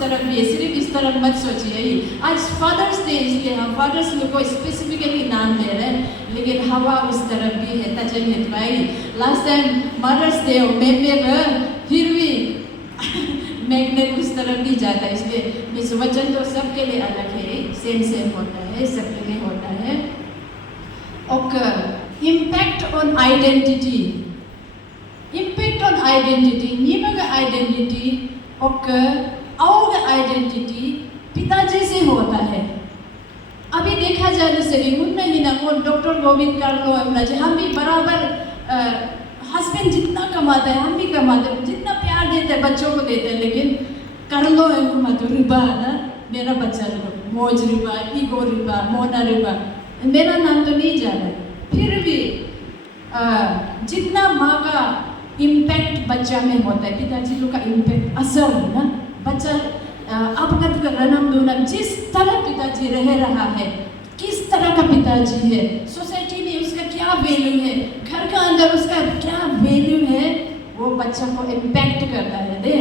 तरफ भी है, सिर्फ इस तरफ मत सोचिए। आज फादर्स डे, इसलिए हम फादर्स लोग को स्पेसिफिकली नाम ले रहे हैं, लेकिन हवा उस तरफ भी है। तजन भाई लास्ट टाइम मदर्स डे फिर भी मैग्नेट उस तरफ भी जाता है, इसलिए मिस वचन तो सबके लिए अलग है, सेम होता है, सबके लिए होता है। और impact on identity, impact on identity, निमग आइडेंटिटी और आउग आइडेंटिटी पिताजी से होता है। अभी देखा जाए तो सभी उनमें ही ना वो डॉक्टर गोविंद कार्लो हम भी बराबर हस्बैंड जितना कमाता है हम भी कमाते हैं, जितना प्यार देते हैं बच्चों को देते हैं, लेकिन कर लो तो रिबा ना मेरा बच्चा को मौज रिबा, ईगो रिबा, मोना रिबा, मेरा नाम तो नहीं जा रहा है। फिर भी जितना माँ का इम्पैक्ट बच्चा में होता है, पिताजी लोग का इम्पैक्ट असर है ना, बच्चा अवगत कर रहा जिस तरह पिताजी रह रहा है, किस तरह का पिताजी है, सोसाइटी में उसका क्या वैल्यू है, घर का अंदर उसका क्या वैल्यू है, वो बच्चा को इम्पैक्ट करता है। दे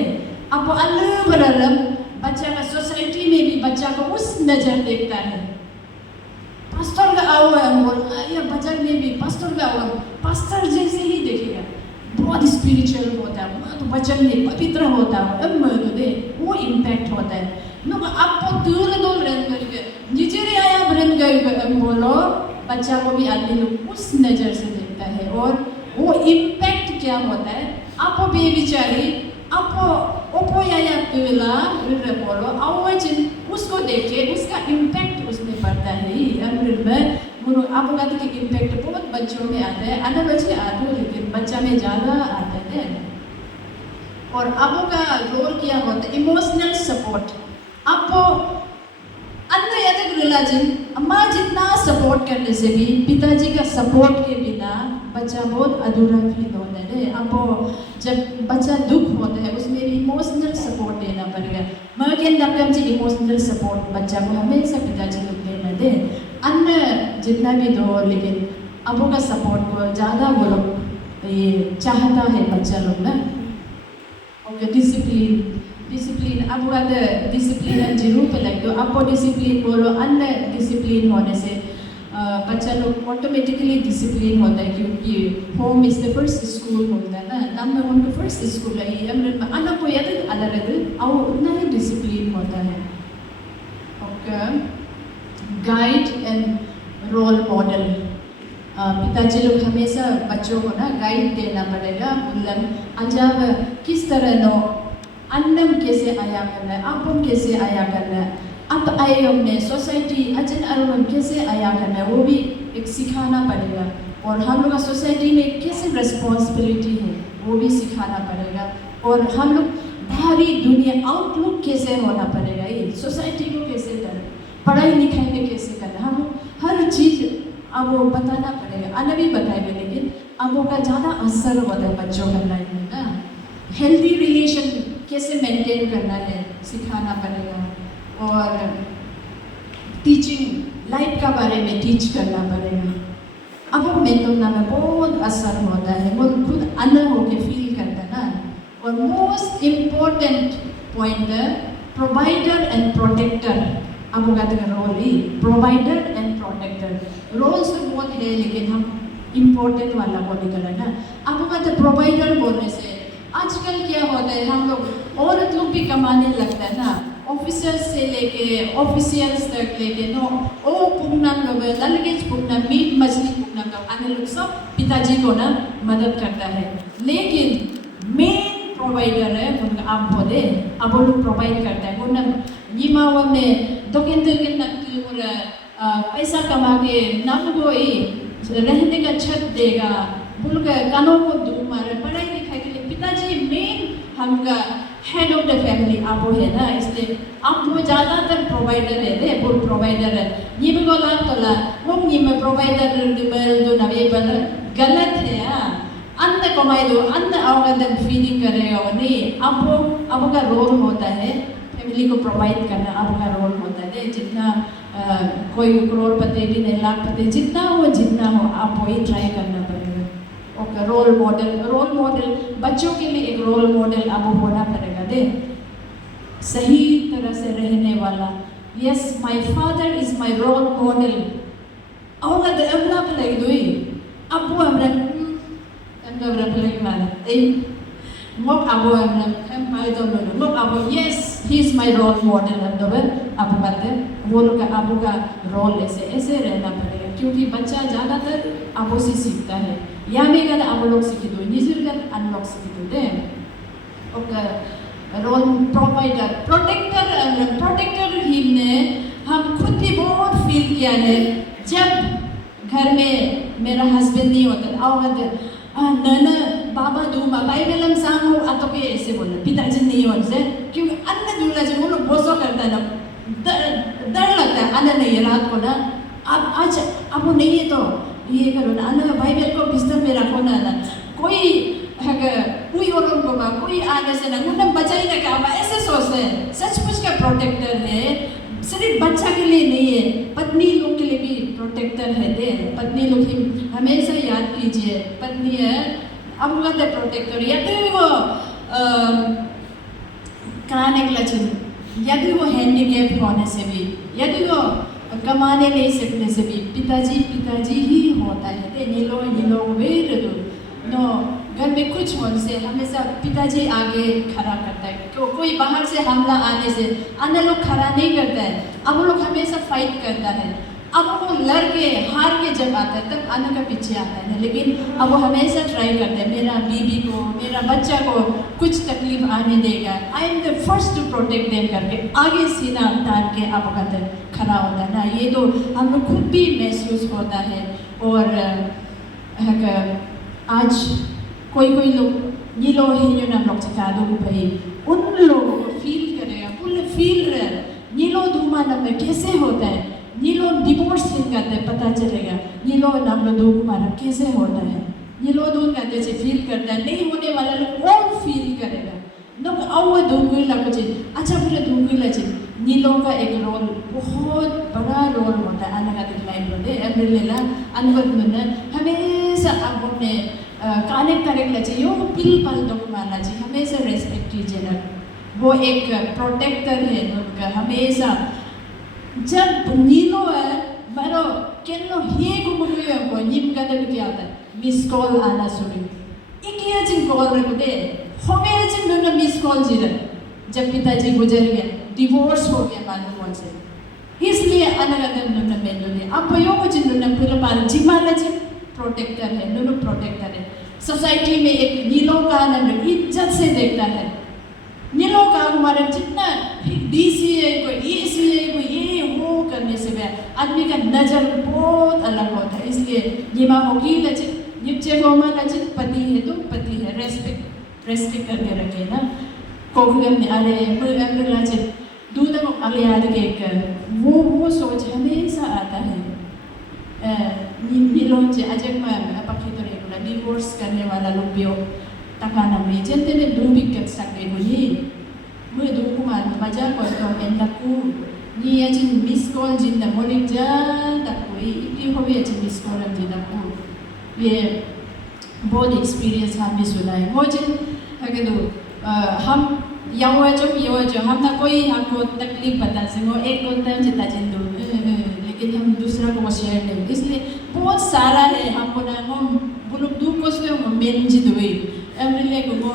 अब बच्चा का सोसाइटी में भी बच्चा को उस नज़र देखता है। पास्टर का आवा या बच्चा में भी पास्टर का आवा पास्टर जैसे ही देखेगा, बहुत स्पिरिचुअल होता है, तो वचन में पवित्र होता है, वो इम्पैक्ट होता है। लोग आपको दूर दूर निचरे आया ब्रेन गए बोलो, बच्चा को भी आदमी लोग उस नज़र से देखता है। और वो इम्पैक्ट क्या होता है, आप बेचारी आप ओपो या बोलो आवाज उसको देखे, उसका इम्पैक्ट उसमें पड़ता है। अमृत में आप कहते कि इम्पैक्ट बहुत बच्चों में आता है, अन्य बच्चे आते हैं लेकिन बच्चा में ज़्यादा आता है। और अबू का रोल क्या होता है, इमोशनल सपोर्ट। आपको अन्य यदि रिलीजन अम्मा जितना सपोर्ट करने से भी पिताजी का सपोर्ट के बिना बच्चा बहुत अधूरा फील होता है। आपको जब बच्चा दुख होता है उसमें भी इमोशनल सपोर्ट देना पड़ेगा। मैं इमोशनल सपोर्ट बच्चा को हमेशा पिताजी लोग देना दे, अन्य जितना भी दो, लेकिन अबू का सपोर्ट को ज़्यादा वो लोग ये चाहता है बच्चा लोग ना। और डिसिप्लिन अब अगर डिसिप्लिन जरूर पे लग दो, आपको डिसिप्लिन बोलो, अन्य डिसिप्लिन होने से बच्चा लोग ऑटोमेटिकली डिसिप्लिन होता है, क्योंकि home is the first school होता है ना, नम में उनका फर्स्ट स्कूल है। अन्य को याद अलग और उतना ही डिसिप्लिन होता है। और गाइड एंड रोल मॉडल, पिताजी लोग हमेशा बच्चों को ना गाइड देना पड़ेगा। अजब किस तरह नो अन्नम कैसे आया करना है, आपम कैसे आया करना है, अब आए हमने सोसाइटी अजन अरुण कैसे आया करना है, वो भी एक सिखाना पड़ेगा। और हम लोग का सोसाइटी में कैसे रिस्पॉन्सिबिलिटी है वो भी सिखाना पड़ेगा। और हम लोग बाहरी दुनिया आउटलुक कैसे होना पड़ेगा, ये सोसाइटी को कैसे करना, पढ़ाई लिखाई में कैसे करना, हम लोग हर चीज़ अब वो बताना पड़ेगा। अन्य भी बताएंगे, लेकिन अब वो का ज़्यादा असर होता है बच्चों का लाइफ में ना। हेल्दी रिलेशन कैसे मेंटेन करना है सिखाना पड़ेगा। और टीचिंग लाइफ का बारे में टीच करना पड़ेगा। अब वो मेंटोना में बहुत असर होता है, वो खुद अन्य होके फील करता है ना। और मोस्ट इम्पोर्टेंट पॉइंट है प्रोवाइडर एंड प्रोटेक्टर। अब वो कहते हैं रोल ही प्रोवाइडर एंड प्रोटेक्टर। रोल्स तो बहुत है लेकिन हम इम्पोर्टेंट वाला को निकल है ना। अब वो कहते हैं प्रोवाइडर बोलने से आजकल क्या होता है, हम लोग औरत लोग भी कमाने लगता है ना, ऑफिसर्स से लेके ऑफिशियल्स तक लेके नो ओ पुगनाम लोग ललगेज पुगनाम मीट मछली पुगनाम का अन्य लोग सब पिताजी को ना मदद करता है। लेकिन मेन प्रोवाइडर है उनका आप बोले, अब वो लोग प्रोवाइड करता है। वो ना ये माँ में दोकेन पैसा कमा के नाम को रहने का छत देगा, बोल कर कानों को धूप मारे, पढ़ाई लिखाई के लिए पिताजी मेन हमका हेड ऑफ द फैमिली आप वो है ना। इसलिए आप वो ज़्यादातर प्रोवाइडर है दे, वो प्रोवाइडर है। ये भी बोला तो ला वो ये में प्रोवाइडर जो नवे बल गलत है। अन्य कमाई दो, अन्य अवगत फीडिंग करेगा वो नहीं। अब का रोल होता है फैमिली को प्रोवाइड करना, अब का रोल होता है। जितना कोई करोड़पति भी नहीं, लाखपति जितना हो आप वही ट्राई करना पड़ेगा। ओके, रोल मॉडल बच्चों के लिए एक रोल मॉडल अब होना पड़ेगा दे। सही तरह से रहने वाला. Yes, my father is my role model. Ako nga amra pala ito Apo amra amra pala mana. Mok abo amra I don't know. Mok abo yes, he is my role model amra apo बातें वो लोग का अबू का role ऐसे रहना पड़ेगा क्योंकि बच्चा ज़्यादातर अबू से सीखता है या मेगा अबू लोग सीखी दो निजुर का अन लोग सीखी दो दे और रोल प्रोवाइडर प्रोटेक्टर ही ने हम खुद भी बहुत फील किया है जब घर में मेरा हस्बैंड नहीं होता आओ नन बाबा दूमा बाइबल हम सांग हो आतो के ऐसे बोलना पिताजी नहीं होते क्योंकि अन्य दूल्हा जो वो लोग बोसो करता है ना डर लगता है अन्य नहीं रात को ना अब आज अब वो नहीं है तो ये करो ना अन्य बाइबल को बिस्तर में रखो ना कोई कोई और को कोई आगे से ना उन्हें बचाई ना क्या ऐसे सोचते हैं सचमुच का प्रोटेक्टर है सिर्फ बच्चा के लिए नहीं है पत्नी लोग के लिए भी प्रोटेक्टर है दे पत्नी लोग ही हमेशा याद कीजिए पत्नी है अब कहते प्रोटेक्टर या तो वो कहाँ निकला चाहिए यदि वो हैंडीकैप होने से भी यदि वो कमाने नहीं सकने से भी पिताजी ही होता है नीलो वेर नो घर में कुछ होने से हमेशा पिताजी आगे खड़ा करता है कोई बाहर से हमला आने से अन्य लोग खड़ा नहीं करता है अब वो लोग हमेशा फाइट करता है अब वो लड़ के हार के जब आता है तब अन्य का पीछे आता है लेकिन अब वो हमेशा ट्राई करता है मेरा बीबी को मेरा बच्चा को कुछ तकलीफ आने देगा I am the first to protect them करके आगे सीना तान के अब कहते खड़ा होता है ना ये तो हम लोग खुद भी महसूस होता है और आज कोई लोग ये लोग ही जो ना लोग चिकादो भाई उन लोगों को फील करेगा फुल फील रहे ये लोग धूमा नंबर कैसे होता है ये लोग डिवोर्स फील करते हैं पता चलेगा ये लोग नाम लो दो कुमार कैसे होता है ये लोग दूर कहते से फील करता है नहीं होने वाला लोग और फील करेगा लोग आओ दूंगी लगो जी अच्छा पूरे दूंगी लगे नीलों का एक रोल बहुत बड़ा रोल होता है अनगा लाइन होते एवरीलेला अनवर हमेशा आप अपने कनेक्ट करेक्ट लगे यो पिल पल दो कुमार जी हमेशा रेस्पेक्ट कीजिए ना वो एक प्रोटेक्टर है उनका हमेशा जब नीलो है मरो केनो हे गुमुयो को निम कदर क्या होता है मिस कॉल आना शुरू इकिया जिन कॉल रखो दे हमें जिन दोनों मिस कॉल जीरा जब पिताजी गुजर गया डिवोर्स हो गया मालूम से इसलिए अनगदन दोनों में दोनों अब यो को जिन दोनों पूरा पार जिमाला जिन प्रोटेक्टर है दोनों प्रोटेक्टर है सोसाइटी में एक नीलों का नाम इज्जत से देखता है नीलों का हमारे जितना DCA को ECA को ये वो करने से भी आदमी का नजर बहुत अलग होता है इसलिए ये माँ होगी लचित निचे को माँ लचित पति है तो पति है रेस्पेक्ट करके रखे ना कोगम ने अरे मुझे लचित दूध को अगले आदमी एक वो सोच हमेशा आता है नीलों से अजक में पक्षी तो रेगुलर डिवोर्स करने वाला लोग भी हो तकाना में जनते ने दो भी कर सकते हो ये मुझे दो कुमार मजा करता है नकू ये जिन मिस कॉल जिन द मॉर्निंग जान तक कोई ये हो गया जिन मिस कॉल जिन नकू ये बहुत एक्सपीरियंस हम भी सुना है वो जिन अगर तो हम यो जो हम ना कोई हमको तकलीफ बता सको एक बोलता है जितना जिन दो लेकिन हम दूसरा को शेयर नहीं इसलिए बहुत सारा है हमको ना हम बुलुक दू को से हम मेन जी दो एवरीले को वो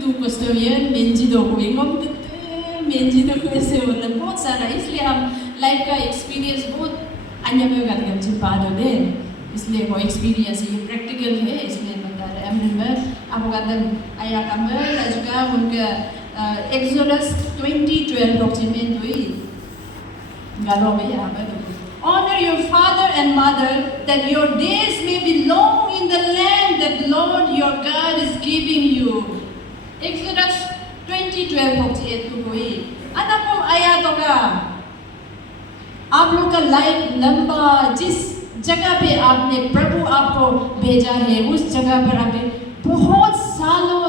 दू को से ये मेन जी दो को हम मेन जी दो को ऐसे होता बहुत सारा इसलिए हम लाइफ का एक्सपीरियंस बहुत अन्य में करते हैं जिन बातों दे इसलिए वो एक्सपीरियंस ये प्रैक्टिकल है इसलिए बता रहे हैं एवरीले आपको कहते हैं आया कमर राजुका उनका Exodus 20:12 document हुई गालों में यहाँ पर Honor your father and mother, that your days may be long in the land that the Lord your God is giving you. Exodus 20:12 हुई अनक आयातों का आप लोग का लाइफ लंबा जिस जगह पे आपने प्रभु आपको भेजा है उस जगह पर आप बहुत सालों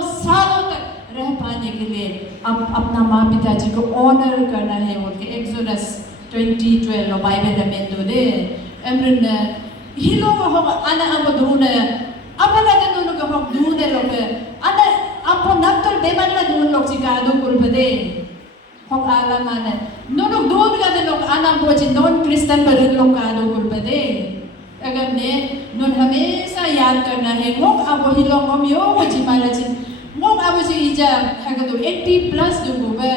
तक रह पाने के लिए अब अपना माँ पिताजी को ऑनर करना है उनके Exodus 20:12 बाइबल में तो दे एमरन हिलो को हम अना अब ढूंढे अब लगा दोनों को हम ढूंढे लोग अना आपको नक्कल बेमन ला ढूंढ लोग चिकादो कुल बदे Hong alaman na. Nung doon ka din ang alam po si non-Christian pa rin lokado ko pa din. Agad ne, nun hamesa याद करना है मोक अब हिलो हम यो जी मारा जी मोक अब जी इजा हग तो 80+ दुगो बे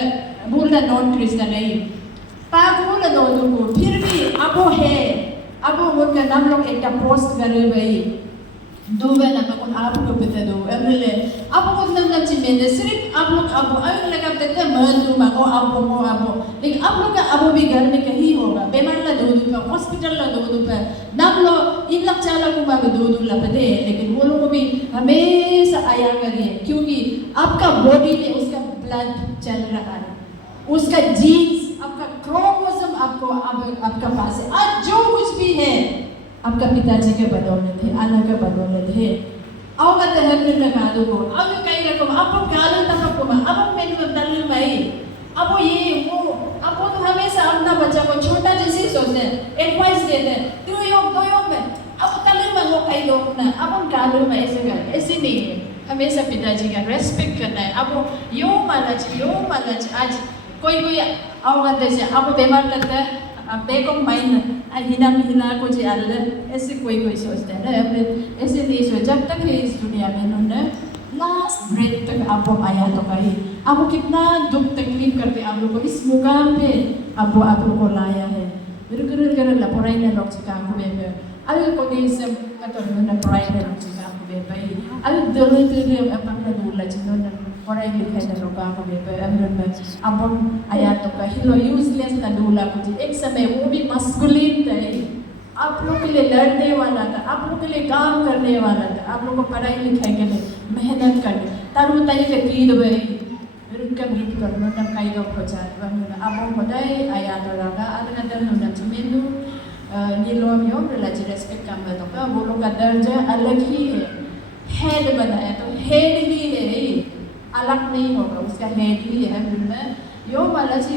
बोलना नॉन क्रिश्चियन नहीं पाक बोला दो दुगो फिर भी अब है अब उनका नाम लोग एक पोस्ट करे भाई दो बार ना कौन आप को पता दो एमएलए आप को नाम चिमेंदे सिर्फ आप लोग अब अगर लगा देते मन दो मांगो अब लेकिन आप लोग का अब भी घर में कहीं होगा बीमार ला दो पे हॉस्पिटल ला दो पे नाम लो इन लग चाला को मांगो दो ला पते लेकिन वो लोग भी हमेशा आया करिए क्योंकि आपका बॉडी में उसका ब्लड चल रहा है उसका जीन्स आपका क्रोमोसोम आपको आपका पास है आज जो कुछ भी है आपका पिताजी के बदौलत है अल्लाह के बदौलत है आओगा तो हर दिन लगा दो अब कहीं रखो अब गालन तक आपको अब मैंने दल भाई अब ये वो अब वो तो हमेशा अपना बच्चा को छोटा जैसे सोचते हैं एडवाइस देते हैं दो योग में अब तले में वो कई लोग ना अब हम गालों में ऐसे नहीं है हमेशा पिताजी का रेस्पेक्ट करना है अब यो मालच आज कोई आओगा जैसे अब बीमार लगता है अब देखो माइन हिना को जी ऐसे कोई सोचते हैं ना ऐसे नहीं सोच जब तक है इस दुनिया में उन्होंने लास्ट ब्रेथ तक आपको आया तो कहीं आपको कितना दुख तकलीफ करके आप लोग को इस मुकाम पे आप लोग को लाया है बिल्कुल लापराई ना लोग चिकागो में अभी कोई सब कतरन ना पराई ना लोग चिकागो में भाई अभी दल अपना दूल्हा चिन्होंने पराई लिखाई ना लोग चिकागो में अब आया तो कहीं लो यूजलेस ना दूल्हा कुछ एक समय वो भी मस्कुलिन था आप लोग के लिए लड़ने वाला था आप लोग के लिए काम करने वाला था आप लोग को पढ़ाई लिखाई के लिए मेहनत करने तारू ताई के तीर भाई रुकम करना तब कई लोग हो जाते हैं अब हम बताए आया तो लगा अगर दर होना चाहिए तो ये लोग यो रिलेटिव रेस्पेक्ट काम करते हैं वो लोग का दर्जा अलग ही है हेड बनाया तो हेड ही है अलग नहीं होगा उसका हेड ही है में यो वाला जी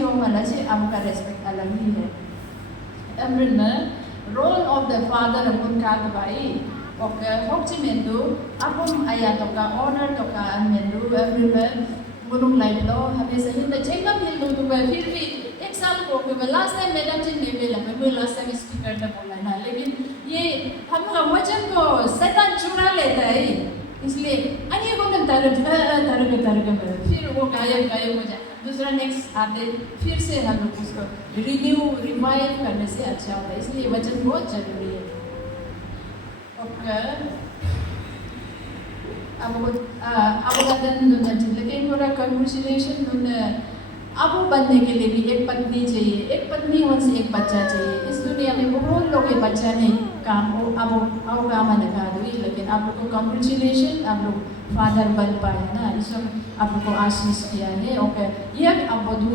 आपका रेस्पेक्ट अलग ही है role of the father upon Kagawai okay hokchi mendu apum aya toka honor toka mendu everywhere gunung light lo hamesha hinda chekam hildu to फिर भी एक साल को लास्ट टाइम मैडम जी ने बोला मैं लास्ट टाइम स्पीकर ने बोला ना लेकिन ये हम वचन को शैतान चुरा लेता है इसलिए अन्य को तरक फिर वो गायब हो जाए दूसरा नेक्स्ट आते फिर से हम लोग उसको रिवाइव करने से अच्छा होता है इसलिए वचन बहुत जरूरी है ओके अब लेकिन पूरा कन्वर्सेशन अब बनने के लिए भी एक पत्नी चाहिए एक पत्नी होने से एक बच्चा चाहिए इस दुनिया में बहुत लोग ये बच्चा नहीं काम अब काम लगा दो लेकिन आप लोग को कॉन्ग्रेचुलेशन आप लोग फादर बन पाए ना ईश्वर आप लोग को आशीष किया है ओके यह अब दो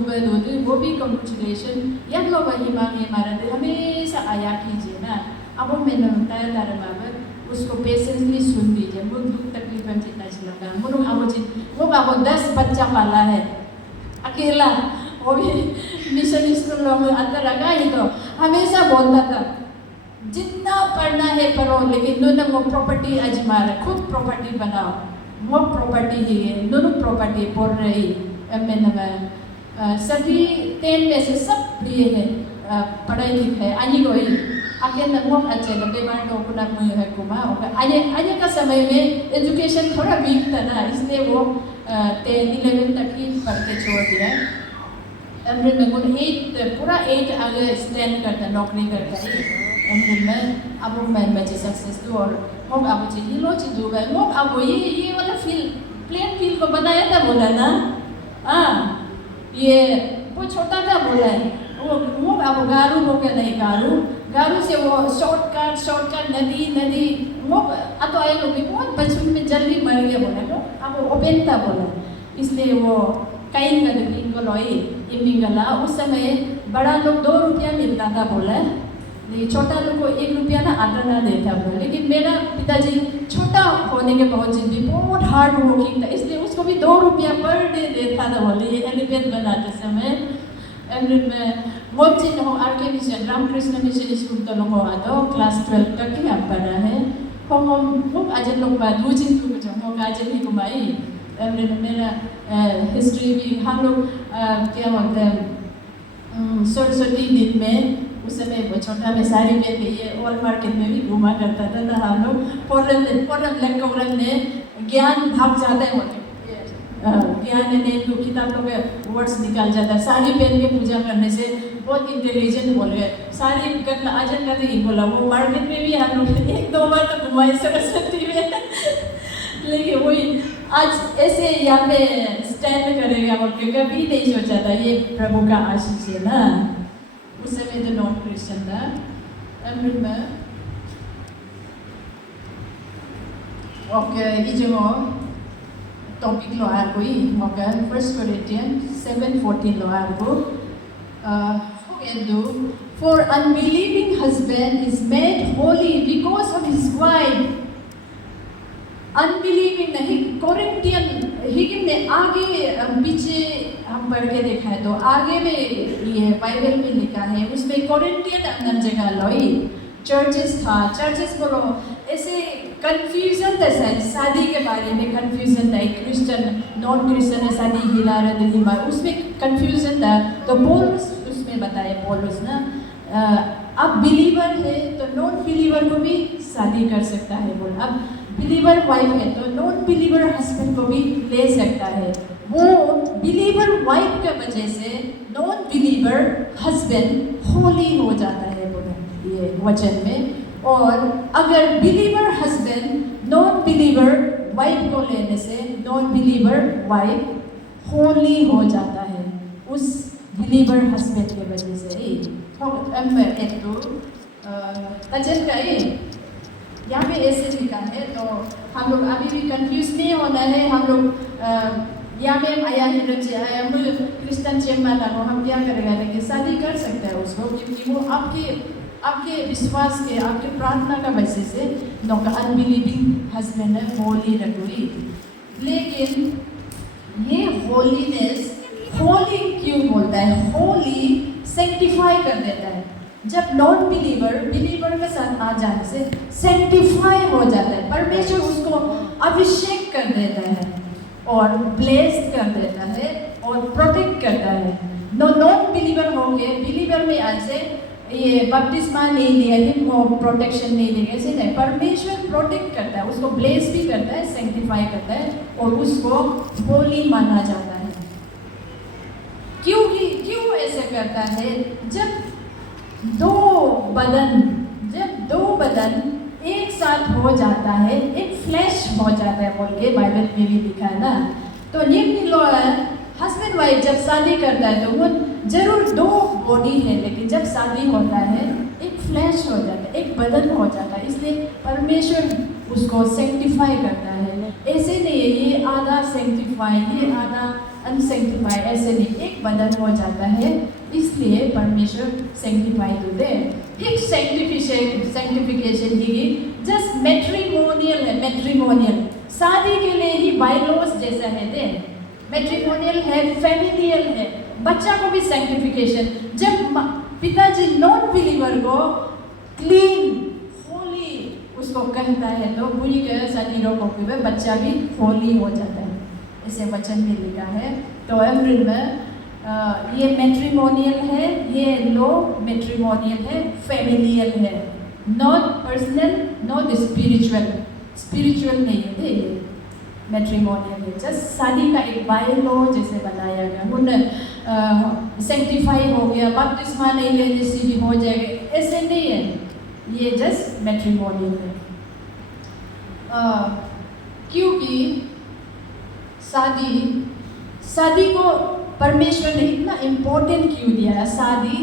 वो भी कॉन्ग्रेचुलेशन यह लोग वही मांगे हमारा हमेशा आया कीजिए ना अब मैंने बताया तारा बाबा उसको पेशेंसली सुन दीजिए मुझ दुख तकलीफ में जितना लगा मुझे अब 10 बच्चा पाला है अकेला वो भी मिशन स्कूल में अंदर लगा ही तो हमेशा बोलता था जितना पढ़ना है पढ़ो लेकिन दोनों वो प्रॉपर्टी अजमार खुद प्रॉपर्टी बनाओ वो प्रॉपर्टी ही है दोनों प्रॉपर्टी पढ़ रही मैंने सभी 10 में से सब लिए है पढ़ाई लिखाई अन्य कोई अकेले वो अच्छे लगे बार तो अपना मुझे है कुमा अन्य का समय में एजुकेशन थोड़ा वीक था ना इसलिए वो 10-11 तक ही पढ़ के छोड़ दिया एमरिन में पूरा 8 आगे स्टैंड करता नौकरी करता है एमरिन में अब मैं सक्सेस तो और हम अब ही लो चीज़ हो गए वो अब ये वाला प्लेन फील्ड को बनाया था बोला ना ये वो छोटा था बोला है वो अब गारू हो गया नहीं गारू से वो शॉर्टकट नदी वो तो आए लोग बहुत बचपन में जल्दी मर गया बोला लो अब वो ओपन था बोला इसलिए वो कहीं का इनको लोई इमिंगला उस समय बड़ा लोग 2 रुपया मिलता था बोला लेकिन छोटा लोग को 1 रुपया ना आटा ना देता बोला लेकिन मेरा पिताजी छोटा होने के बावजूद भी बहुत हार्ड वर्किंग था इसलिए उसको भी 2 रुपया पर डे देता था बोले ये एलिफेंट बनाते समय में मोची हो RK mission Ramakrishna mission school तो लोग आता क्लास 12 तक ही आप पढ़ा है हम आज लोग बात दूजिन को जो हम आज ही घुमाई मेरा हिस्ट्री भी हम लोग क्या बोलते हैं सरस्वती दिन में उस समय वो छोटा में साड़ी पहन के ये और मार्केट में भी घूमा करता था ना हम लोग फोरन ने ज्ञान भाग जाता है ज्ञान ने तो किताबों के वर्ड्स निकाल जाता है। साड़ी पहन के पूजा करने से बहुत इंटेलिजेंट बोल गए। साड़ी करना आजन का नहीं बोला, वो मार्केट में भी हम लोग 1-2 बार तो घुमाए सरस्वती में लेकिन वही आज ऐसे यहाँ पे स्टैंड करेगा बोल के कभी नहीं सोचा था। ये प्रभु का आशीष है ना। उस समय तो नॉन क्रिश्चियन था। अमृत में ओके इजो टॉपिक लो आर कोई ओके 1 Corinthians 7:14 लो आर को do for unbelieving husband is made holy because of his wife. Unbelieving नहीं कोरिंथियन हिगिम ने आगे पीछे हम पढ़ के देखा है तो आगे में ये बाइबल में लिखा है उसमें कोरिंथियन अंदर जगह लोई चर्चेस था। चर्चेस बोलो ऐसे कंफ्यूजन था शादी के बारे में कंफ्यूजन था। क्रिश्चियन नॉन क्रिश्चियन ने शादी हिला रहे थे उसमें कंफ्यूजन था। तो पौलुस उसमें बताया पौलुस ना अब बिलीवर है तो नॉन बिलीवर को भी शादी कर सकता है। बोल अब बिलीवर वाइफ है तो नॉन बिलीवर हस्बैंड को भी ले सकता है। वो बिलीवर वाइफ के वजह से नॉन बिलीवर हस्बैंड होली हो जाता है बोले ये वचन में। और अगर believer husband non believer wife को लेने से नॉन बिलीवर वाइफ होली हो जाता है उस बिलीवर हस्बैंड के वजह से। तजन का यहाँ पे ऐसे लिखा है तो हम लोग अभी भी कंफ्यूज नहीं होना है। हम लोग यहाँ में आया है हम क्रिश्चियन चेम्मा को हम क्या करेगा लेकिन शादी कर सकते हैं उसको क्योंकि वो आपके विश्वास के आपके प्रार्थना का वजह से नौका अनबिलीविंग हस्बैंड है होली रखोई। लेकिन ये होलीनेस होली क्यों बोलता है? होली सेंटिफाई कर देता है। जब नॉन बिलीवर बिलीवर के साथ आ जाने से सेंटिफाई हो जाता है। परमेश्वर उसको अभिषेक कर देता है और ब्लेस्ड कर देता है और प्रोटेक्ट करता है। नॉन बिलीवर हो गए बिलीवर में आज से ये बपतिस्मा नहीं लिया वो प्रोटेक्शन नहीं लेंगे ऐसे नहीं। परमेश्वर प्रोटेक्ट करता है उसको ब्लेस भी करता है सेंटिफाई करता है और उसको होली माना जाता है। क्यों ऐसे करता है? जब दो बदन एक साथ हो जाता है एक फ्लैश हो जाता है बोल के बाइबल में भी लिखा है ना। तो ये हस्बैंड वाइफ जब शादी करता है तो वो जरूर 2 बॉडी है लेकिन जब शादी होता है एक फ्लैश हो जाता है एक बदन हो जाता है। इसलिए परमेश्वर उसको सेंटिफाई करता है। ऐसे नहीं है ये आधा सेंटिफाई ये आधा अनसेंटिफाई ऐसे नहीं एक बदन हो जाता है। इसलिए परमेश्वर सेंटिफाई तो दे एक सेंटिफिकेशन ही जस्ट मैट्रिमोनियल है। मैट्रिमोनियल शादी के लिए ही बाइलॉस जैसा है दे मैट्रिमोनियल है फैमिलियल है। बच्चा को भी सेंटिफिकेशन जब पिताजी नॉन बिलीवर को क्लीन होली उसको कहता है तो बुरी के शादी रोक में बच्चा भी होली हो जाता है ऐसे वचन में लिखा है। तो अमृत में ये मैट्रिमोनियल है ये लो मैट्रिमोनियल है फैमिलियल है नॉट पर्सनल नॉट स्पिरिचुअल नहीं है ये मैट्रिमोनियल है। जस्ट शादी का एक बाइलो जैसे बनाया गया उन सेंटिफाई हो गया बपतिस्मा नहीं लेने से भी हो जाएगा ऐसे नहीं है। ये जस्ट मैट्रिमोनियल है क्योंकि शादी को परमेश्वर ने इतना इम्पोर्टेंट क्यों दिया है? शादी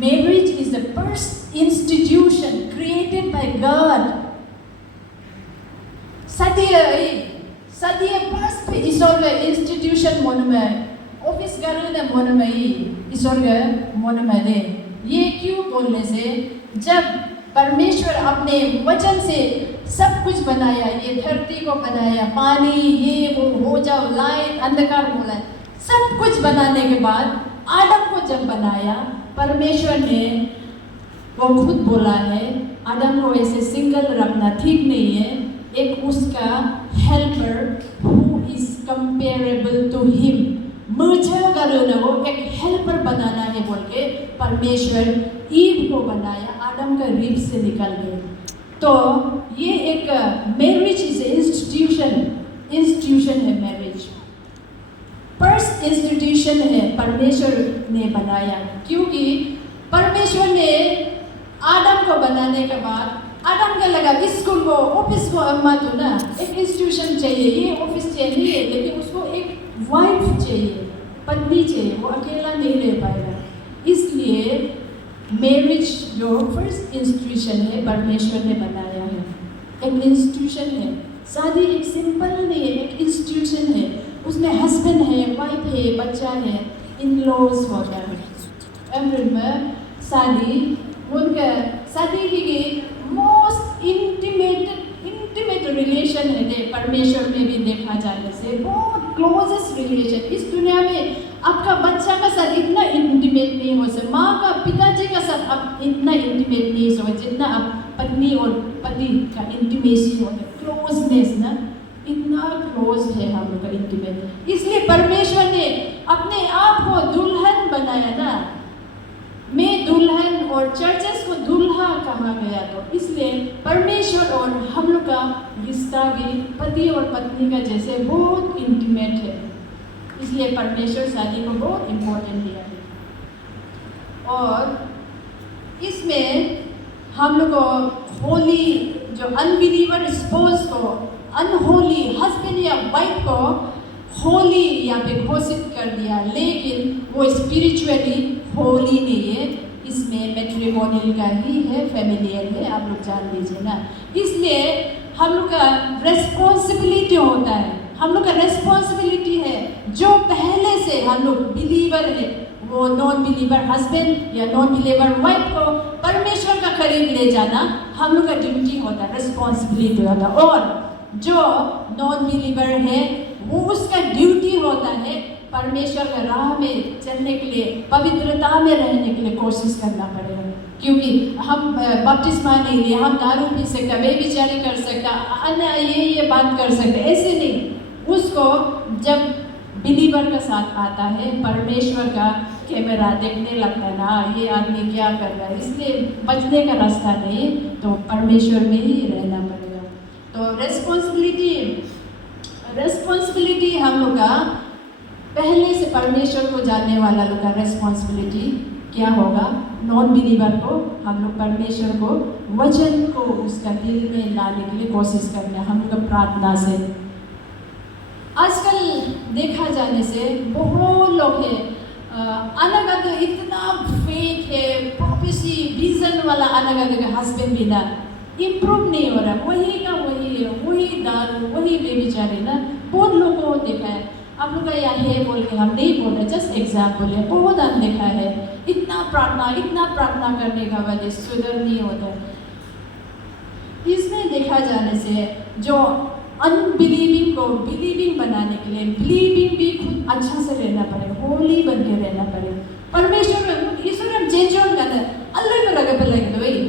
marriage is the first institution created by God. शादी फर्स्ट ईश्वर का इंस्टीट्यूशन मन में ऑफिस गर्ल मन में ही ईश्वर का मन में दे। ये क्यों बोलने से जब परमेश्वर अपने वचन से सब कुछ बनाया ये धरती को बनाया पानी ये वो हो जाओ लाइट अंधकार बोला सब कुछ बनाने के बाद आदम को जब बनाया परमेश्वर ने वो खुद बोला है आदम को ऐसे सिंगल रखना ठीक नहीं है। एक उसका helper who is comparable to him. Merger करो वो एक हेल्पर बनाना है बोल के परमेश्वर ईव को बनाया, आदम का रिब से निकल गए। तो ये एक मैरिज इज इंस्टीट्यूशन है मैरिज। फर्स्ट इंस्टीट्यूशन है परमेश्वर ने बनाया, क्योंकि परमेश्वर ने आदम को बनाने के बाद आदम का लगा स्कूल को ऑफिस को अम्मा तो ना एक इंस्टीट्यूशन चाहिए, ये ऑफिस चाहिए, लेकिन उसको एक वाइफ चाहिए, पत्नी चाहिए, वो अकेला नहीं रह पाएगा। इसलिए मैरिज जो फर्स्ट इंस्टीट्यूशन है परमेश्वर ने बनाया है, एक इंस्टीट्यूशन है। शादी एक सिंपल नहीं है, एक इंस्टीट्यूशन है, उसमें हस्बैंड है, वाइफ है, बच्चा है, इन लॉज होता है। अप्रैल में शादी उनका शादी की मोस्ट इंटीमेट रिलेशन है परमेश्वर में भी देखा जाने से बहुत क्लोजेस्ट रिलेशन। इस दुनिया में आपका बच्चा का साथ इतना इंटीमेट नहीं हो सकता, माँ का पिताजी का साथ आप इतना इंटीमेट नहीं हो सकता जितना आप पत्नी और पति का इंटीमेसी होता है, क्लोजनेस ना, इतना क्लोज है हम लोग का इंटीमेट। इसलिए परमेश्वर ने अपने आप को दुल्हन बनाया ना, मैं दुल्हन और चर्चेस को दुल्हा कहा गया, तो इसलिए परमेश्वर और हम लोग का रिश्ता भी पति और पत्नी का जैसे बहुत इंटीमेट है। इसलिए परमेश्वर शादी को बहुत इम्पोर्टेंट दिया है। और इसमें हम लोग को होली जो अनबिलीवर स्पोज को, अनहोली हस्बैंड या वाइफ को होली यहाँ पे घोषित कर दिया, लेकिन वो स्पिरिचुअली होली नहीं है, इसमें मैट्रिमोनियल का ही है, फैमिलियल है, आप लोग जान लीजिए ना। इसलिए हम लोग का रेस्पॉन्सिबिलिटी होता है, हम लोग का रेस्पॉन्सिबिलिटी है जो पहले से हम लोग बिलीवर है, वो नॉन बिलीवर हस्बैंड या नॉन बिलीवर वाइफ को परमेश्वर का करीब ले जाना हम लोग का ड्यूटी होता है, रेस्पॉन्सिबिलिटी होता है। और जो नॉन बिलीवर है वो उसका ड्यूटी होता है परमेश्वर का राह में चलने के लिए, पवित्रता में रहने के लिए कोशिश करना पड़ेगा। क्योंकि हम बपतिस्मा नहीं लिए, हम दारू पी सकते, बेविचारी कर सकता, अन्य ये बात कर सकते, ऐसे नहीं। उसको जब बिलीवर का साथ आता है, परमेश्वर का कैमरा देखने लगता है ना, ये आदमी क्या कर रहा है, इसलिए बचने का रास्ता नहीं, तो परमेश्वर में ही रहना पड़ेगा। तो रेस्पॉन्सिबिलिटी हम लोग का पहले से परमेश्वर को जानने वाला लोग का रेस्पॉन्सिबिलिटी क्या होगा, नॉन बिलीवर को हम लोग परमेश्वर को वचन को उसका दिल में लाने के लिए कोशिश करते हैं हम लोग प्रार्थना से। आजकल देखा जाने से बहुत लोग हैं अनगत इतना फेक है, प्रोफेसी विजन वाला अनगत का हस्बैंड भी ना इम्प्रूव नहीं हो रहा, वही का वही है, वही दारू, वही बेविचारे ना, बहुत लोगों को देखा है। आप लोग का यहाँ है बोल के हम नहीं बोल रहे, जस्ट एग्जाम्पल है, बहुत हम देखा है, इतना प्रार्थना करने का वजह सुधर नहीं होता है। इसमें देखा जाने से जो अनबिलीविंग को बिलीविंग बनाने के लिए बिलीविंग भी खुद अच्छा से रहना पड़े, होली बन के रहना पड़े। परमेश्वर ईश्वर जेजोन का अल्लाह को लगे पहले तो वही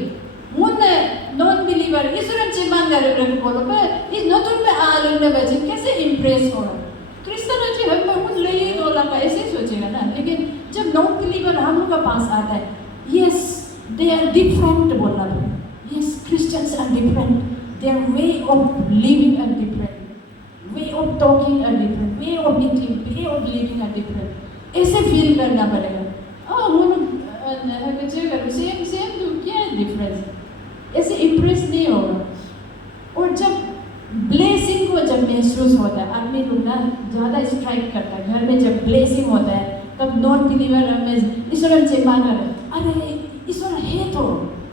मुन्ने नॉन बिलीवर ईश्वर चिमान करे बोलो पर इस नतुन में आ लगने बजे कैसे इम्प्रेस हो रहा क्रिश्चियन अच्छी हम मुझ ले ये 2 लाख ऐसे सोचेगा ना, लेकिन जब नॉन बिलीवर हम लोग का पास आता है, यस दे आर डिफरेंट बोलना है, yes Christians are different, their way of living are different, way of talking are different, way of meeting, way of living are different, ऐसे फील करना पड़ेगा। हम सेम तो क्या है डिफरेंस, ऐसे इम्प्रेस नहीं होगा। और जब ब्लेसिंग को जब महसूस होता है, आदमी लोग ना ज़्यादा स्ट्राइक करता है, घर में जब ब्लेसिंग होता है तब नॉन बिलीवर हमें ईश्वर से मांगा है, अरे ईश्वर है तो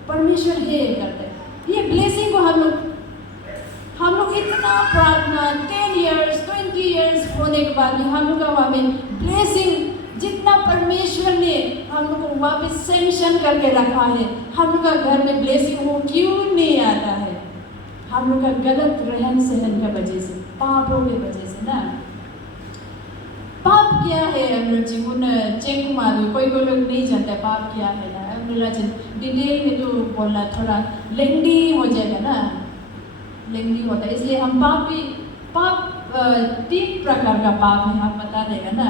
परमेश्वर है करते हैं। ये ब्लेसिंग को हम लोग इतना प्रार्थना 10 years 20 years होने के बाद भी हम लोग का वहाँ में ब्लेसिंग जितना परमेश्वर ने हम लोग को वहाँ पे सैंक्शन करके रखा है, हम लोग का घर में ब्लेसिंग वो क्यों नहीं आता है? हम लोग का गलत रहन सहन का वजह से, पापों के वजह से ना। पाप क्या है हम लोग जीवन चेक मारो, कोई लोग नहीं जानता पाप क्या है ना, हम लोग डिटेल में तो बोलना थोड़ा लेंदी हो जाएगा ना, लेंदी होता है, इसलिए हम पाप 3 प्रकार का पाप है, आप बता देगा ना।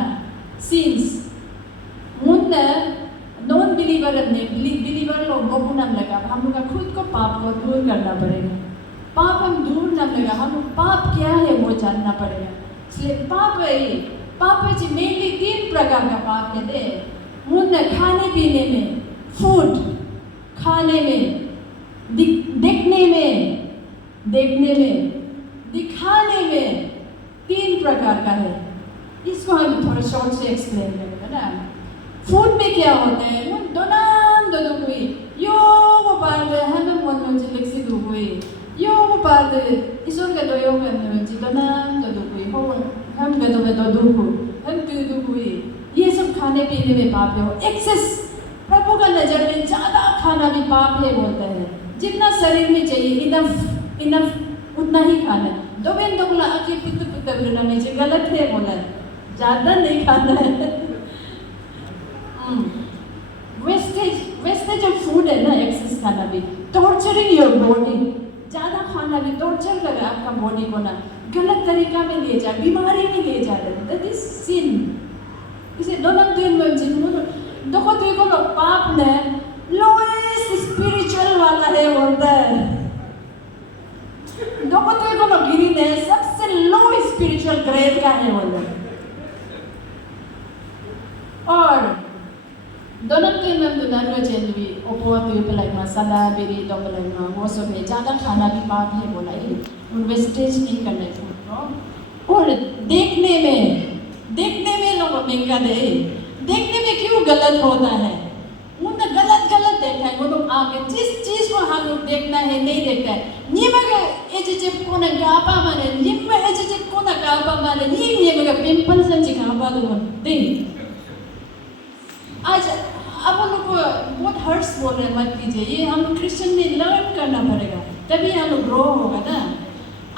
सिंस मुन्ना नॉन बिलीवर ने बिलीवर लोगों को नाम लगा, हम लोग का खुद को पाप को दूर करना पड़ेगा। पाप हम दूर ना लगा, हम पाप क्या है वो जानना पड़ेगा। इसलिए पाप है मेनली 3 प्रकार का पाप है दे। मुन्ना खाने पीने में, फूड खाने में, देखने में, दिखाने में 3 प्रकार का है। इसको हम थोड़ा शॉर्ट से एक्सप्लेन करेंगे ना। फूड में क्या होता है, वो दोनाम दो दुगुई यो वो पार्ट हम मन में लेक्सी दुगुई यो वो पार्ट इसोर का दो यो का में दोनाम दो दुगुई हो हम का दो दुगु हम दो दुगुई, ये सब खाने पीने में पाप है। वो एक्सेस प्रभु का नजर में ज़्यादा खाना भी पाप है बोलता है। जितना शरीर में चाहिए इनफ उतना ही खाना। दो बोला आखिर पित्त बिना में जो गलत है बोला है, ज़्यादा नहीं खाना है। वेस्टेज ऑफ फूड है ना, एक्सेस खाना भी टॉर्चरिंग योर बॉडी। ज़्यादा खाना भी टॉर्चर कर आपका बॉडी को ना, गलत तरीका में ले जा, बीमारी में ले जा रहे, दैट इज सिन। इसे दोनों दिन में जिन देखो देखो लोग पाप ने लोएस्ट स्पिरिचुअल वाला है बोलता है। देखो देखो लोग गिरी ने सबसे लो स्पिरिचुअल ग्रेड का है बोलता है। और दोनों दिन में दुनिया चेंज भी ओपोत भी पलाई मसाला बेरी तो पलाई में वो सब है, ज़्यादा खाना भी पाप है बोला है। उन वेस्टेज नहीं करने को। और देखने में लोग महंगा दे, देखने में क्यों गलत होता है, उन्हें गलत देखता है। वो लोग आगे जिस चीज़ को हम लोग देखना है नहीं देखता है। निमगे एजे को ना गापा मारे, निम्मे एजे को ना गापा मारे, निमगे पिंपल से गापा दो दे। आज अब हम लोग को बहुत हर्ट्स बोल रहे हैं, मत कीजिए, ये हम क्रिश्चियन में लर्न करना पड़ेगा, तभी हम लोग ग्रो होगा ना।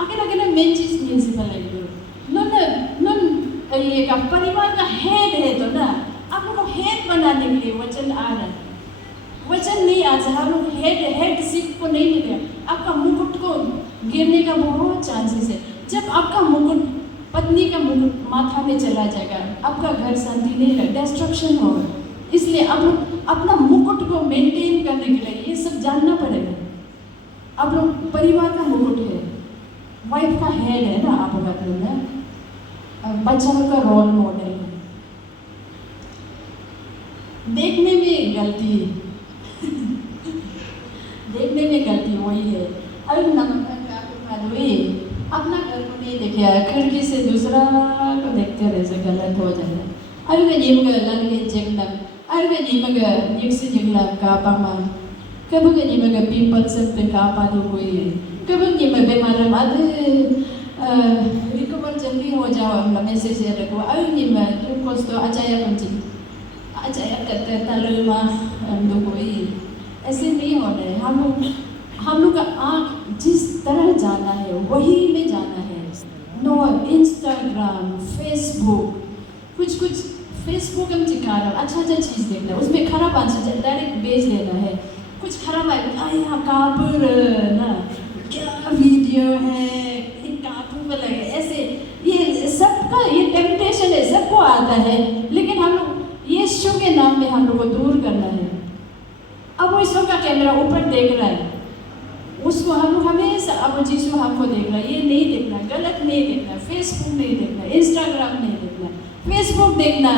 अकेला मेन चीज़ म्यूनसिपल है ये का परिवार का हेड है तो ना, आप लोग को हेड बनाने के लिए वचन आ रहा है। वचन नहीं आ रहा, हम लोग हेड सिर्फ को नहीं मिलेगा। आपका मुकुट को गिरने का बहुत चांसेस है। जब आपका मुकुट पत्नी का मुकुट माथा में चला जाएगा, आपका घर शांति नहीं रहेगा, डिस्ट्रक्शन होगा। इसलिए आप लोग अपना मुकुट को मेंटेन करने के लिए ये सब जानना पड़ेगा। आप लोग परिवार का मुकुट है, वाइफ का हेड है ना, आप लोग बच्चों का रोल मॉडल है। देखने में गलती देखने में गलती वही है। अरे अपना घर को नहीं देखे, खिड़की से दूसरा को देखते रहे से गलत हो जाता है। अरे निमग लगे जगलम, अरे निमग निक्स जगलम का पामा, कब निमग पिंपल से का पादू कोई, कब निमग बीमार आधे रिकवर जल्दी हो जाओ हम मैसेज ये रखो। अरे निमग ग्लूकोज तो अचाया पंची अचाया करते तलमा हम कोई ऐसे नहीं हो रहे। हम लोग का आँख जिस तरह जाना है वही में जाना है। नो इंस्टाग्राम फेसबुक कुछ फेसबुक हम सिखा रहा है, अच्छा चीज़ देखना है, उसमें खराब आंसर डायरेक्ट भेज देना है। कुछ खराब है यहाँ कापुर ना क्या वीडियो है, एक कापुर में लगे ऐसे, ये सबका ये टेम्पटेशन है, सबको आता है। लेकिन हम लोग यीशु के नाम में हम लोग को दूर करना है। अब वो ईश्वर का कैमरा ऊपर देख रहा है, उसको हम लोग हमेशा अब यीशु हमको देख रहा है, ये नहीं देखना, गलत नहीं देखना, फेसबुक नहीं देखना, इंस्टाग्राम नहीं देखना। फेसबुक देखना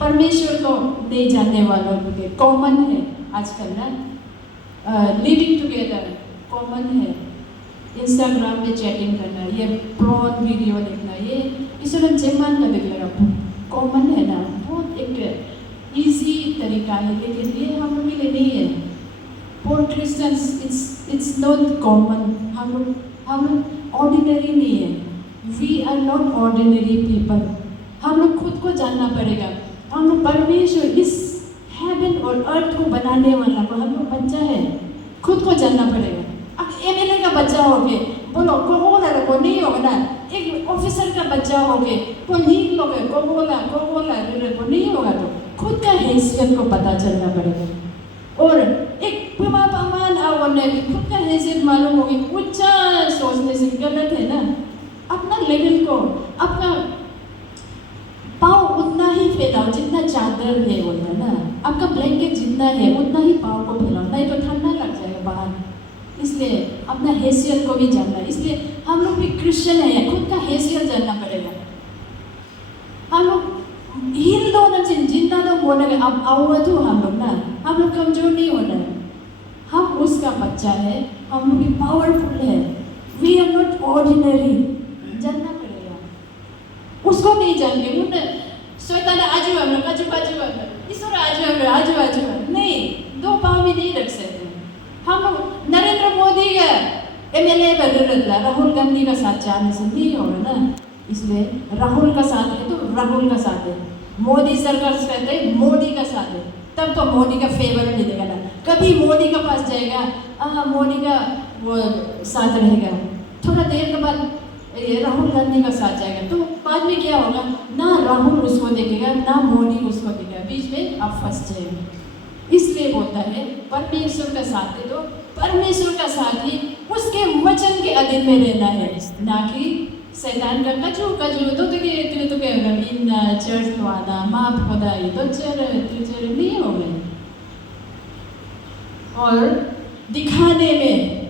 परमेश्वर को नहीं जानने वालों के लिए कॉमन है आजकल ना। लिविंग टुगेदर कॉमन है, इंस्टाग्राम में चैटिंग करना, ये प्रॉन वीडियो देखना, ये ईश्वर जेमान का देख लेगा कॉमन है ना, बहुत एक इजी तरीका है। लेकिन ये हम लोग के लिए नहीं है। For Christians it's not common. हम लोग ऑर्डिनरी नहीं है। We are not ordinary people. हम लोग खुद को जानना पड़ेगा। हम लोग परमेश्वर इस हेवन और अर्थ को बनाने वाला को हम लोग बच्चा है, खुद को जानना पड़ेगा। अब एमएलए का बच्चा हो गए बोलो को वो नहीं होगा ना, एक ऑफिसर का बच्चा हो गए वो नहीं लोग को बोला वो नहीं होगा। तो खुद का हैसियत को पता चलना पड़ेगा। और एक खुद का हैसियत मालूम होगी, ऊंचा सोचने से गलत है ना। अपना लेवल को, अपना पाँव उतना ही फैलाओ जितना चादर है, बोलते हैं ना, आपका ब्लैंकेट जितना है उतना ही पाँव को फैलाओ, नहीं तो ठंडा लग जाएगा बाहर। इसलिए अपना हैसियत को भी जानना, इसलिए हम लोग भी क्रिश्चियन है, खुद का हैसियत जानना पड़ेगा। हम लोग हिल दो ना, जितना तो बोलेंगे अब आओ तो हम लोग कमजोर नहीं होना है, हम उसका बच्चा है, हम लोग भी पावरफुल है, वी आर नॉट ऑर्डिनरी, जानना पड़ेगा। उसको नहीं जानेंगे उन शैतान आजू हम लोग ईश्वर आजू नहीं, दो पाँव में नहीं रख सकते। हम लोग नरेंद्र मोदी का MLA बदल राहुल गांधी का साथ जाने से नहीं होगा ना, इसलिए राहुल का साथ है तो राहुल का साथ है, मोदी सरकार से कहते हैं मोदी का साथ है, तब तो मोदी का फेवर मिलेगा ना। कभी मोदी के पास जाएगा, मोदी का वो साथ रहेगा, थोड़ा देर के बाद राहुल गांधी का साथ जाएगा, तो बाद में क्या होगा, ना राहुल उसको देखेगा ना मोदी उसको देखेगा, बीच में आप फंस जाएंगे। इसलिए बोलता है परमेश्वर का साथ है तो परमेश्वर का साथ ही उसके वचन के अधीन में रहना है, ना कि शैतान का कजू तो कहेगा इन चर्च तो आना माफ खुदा, ये तो चर नहीं हो गए। और दिखाने में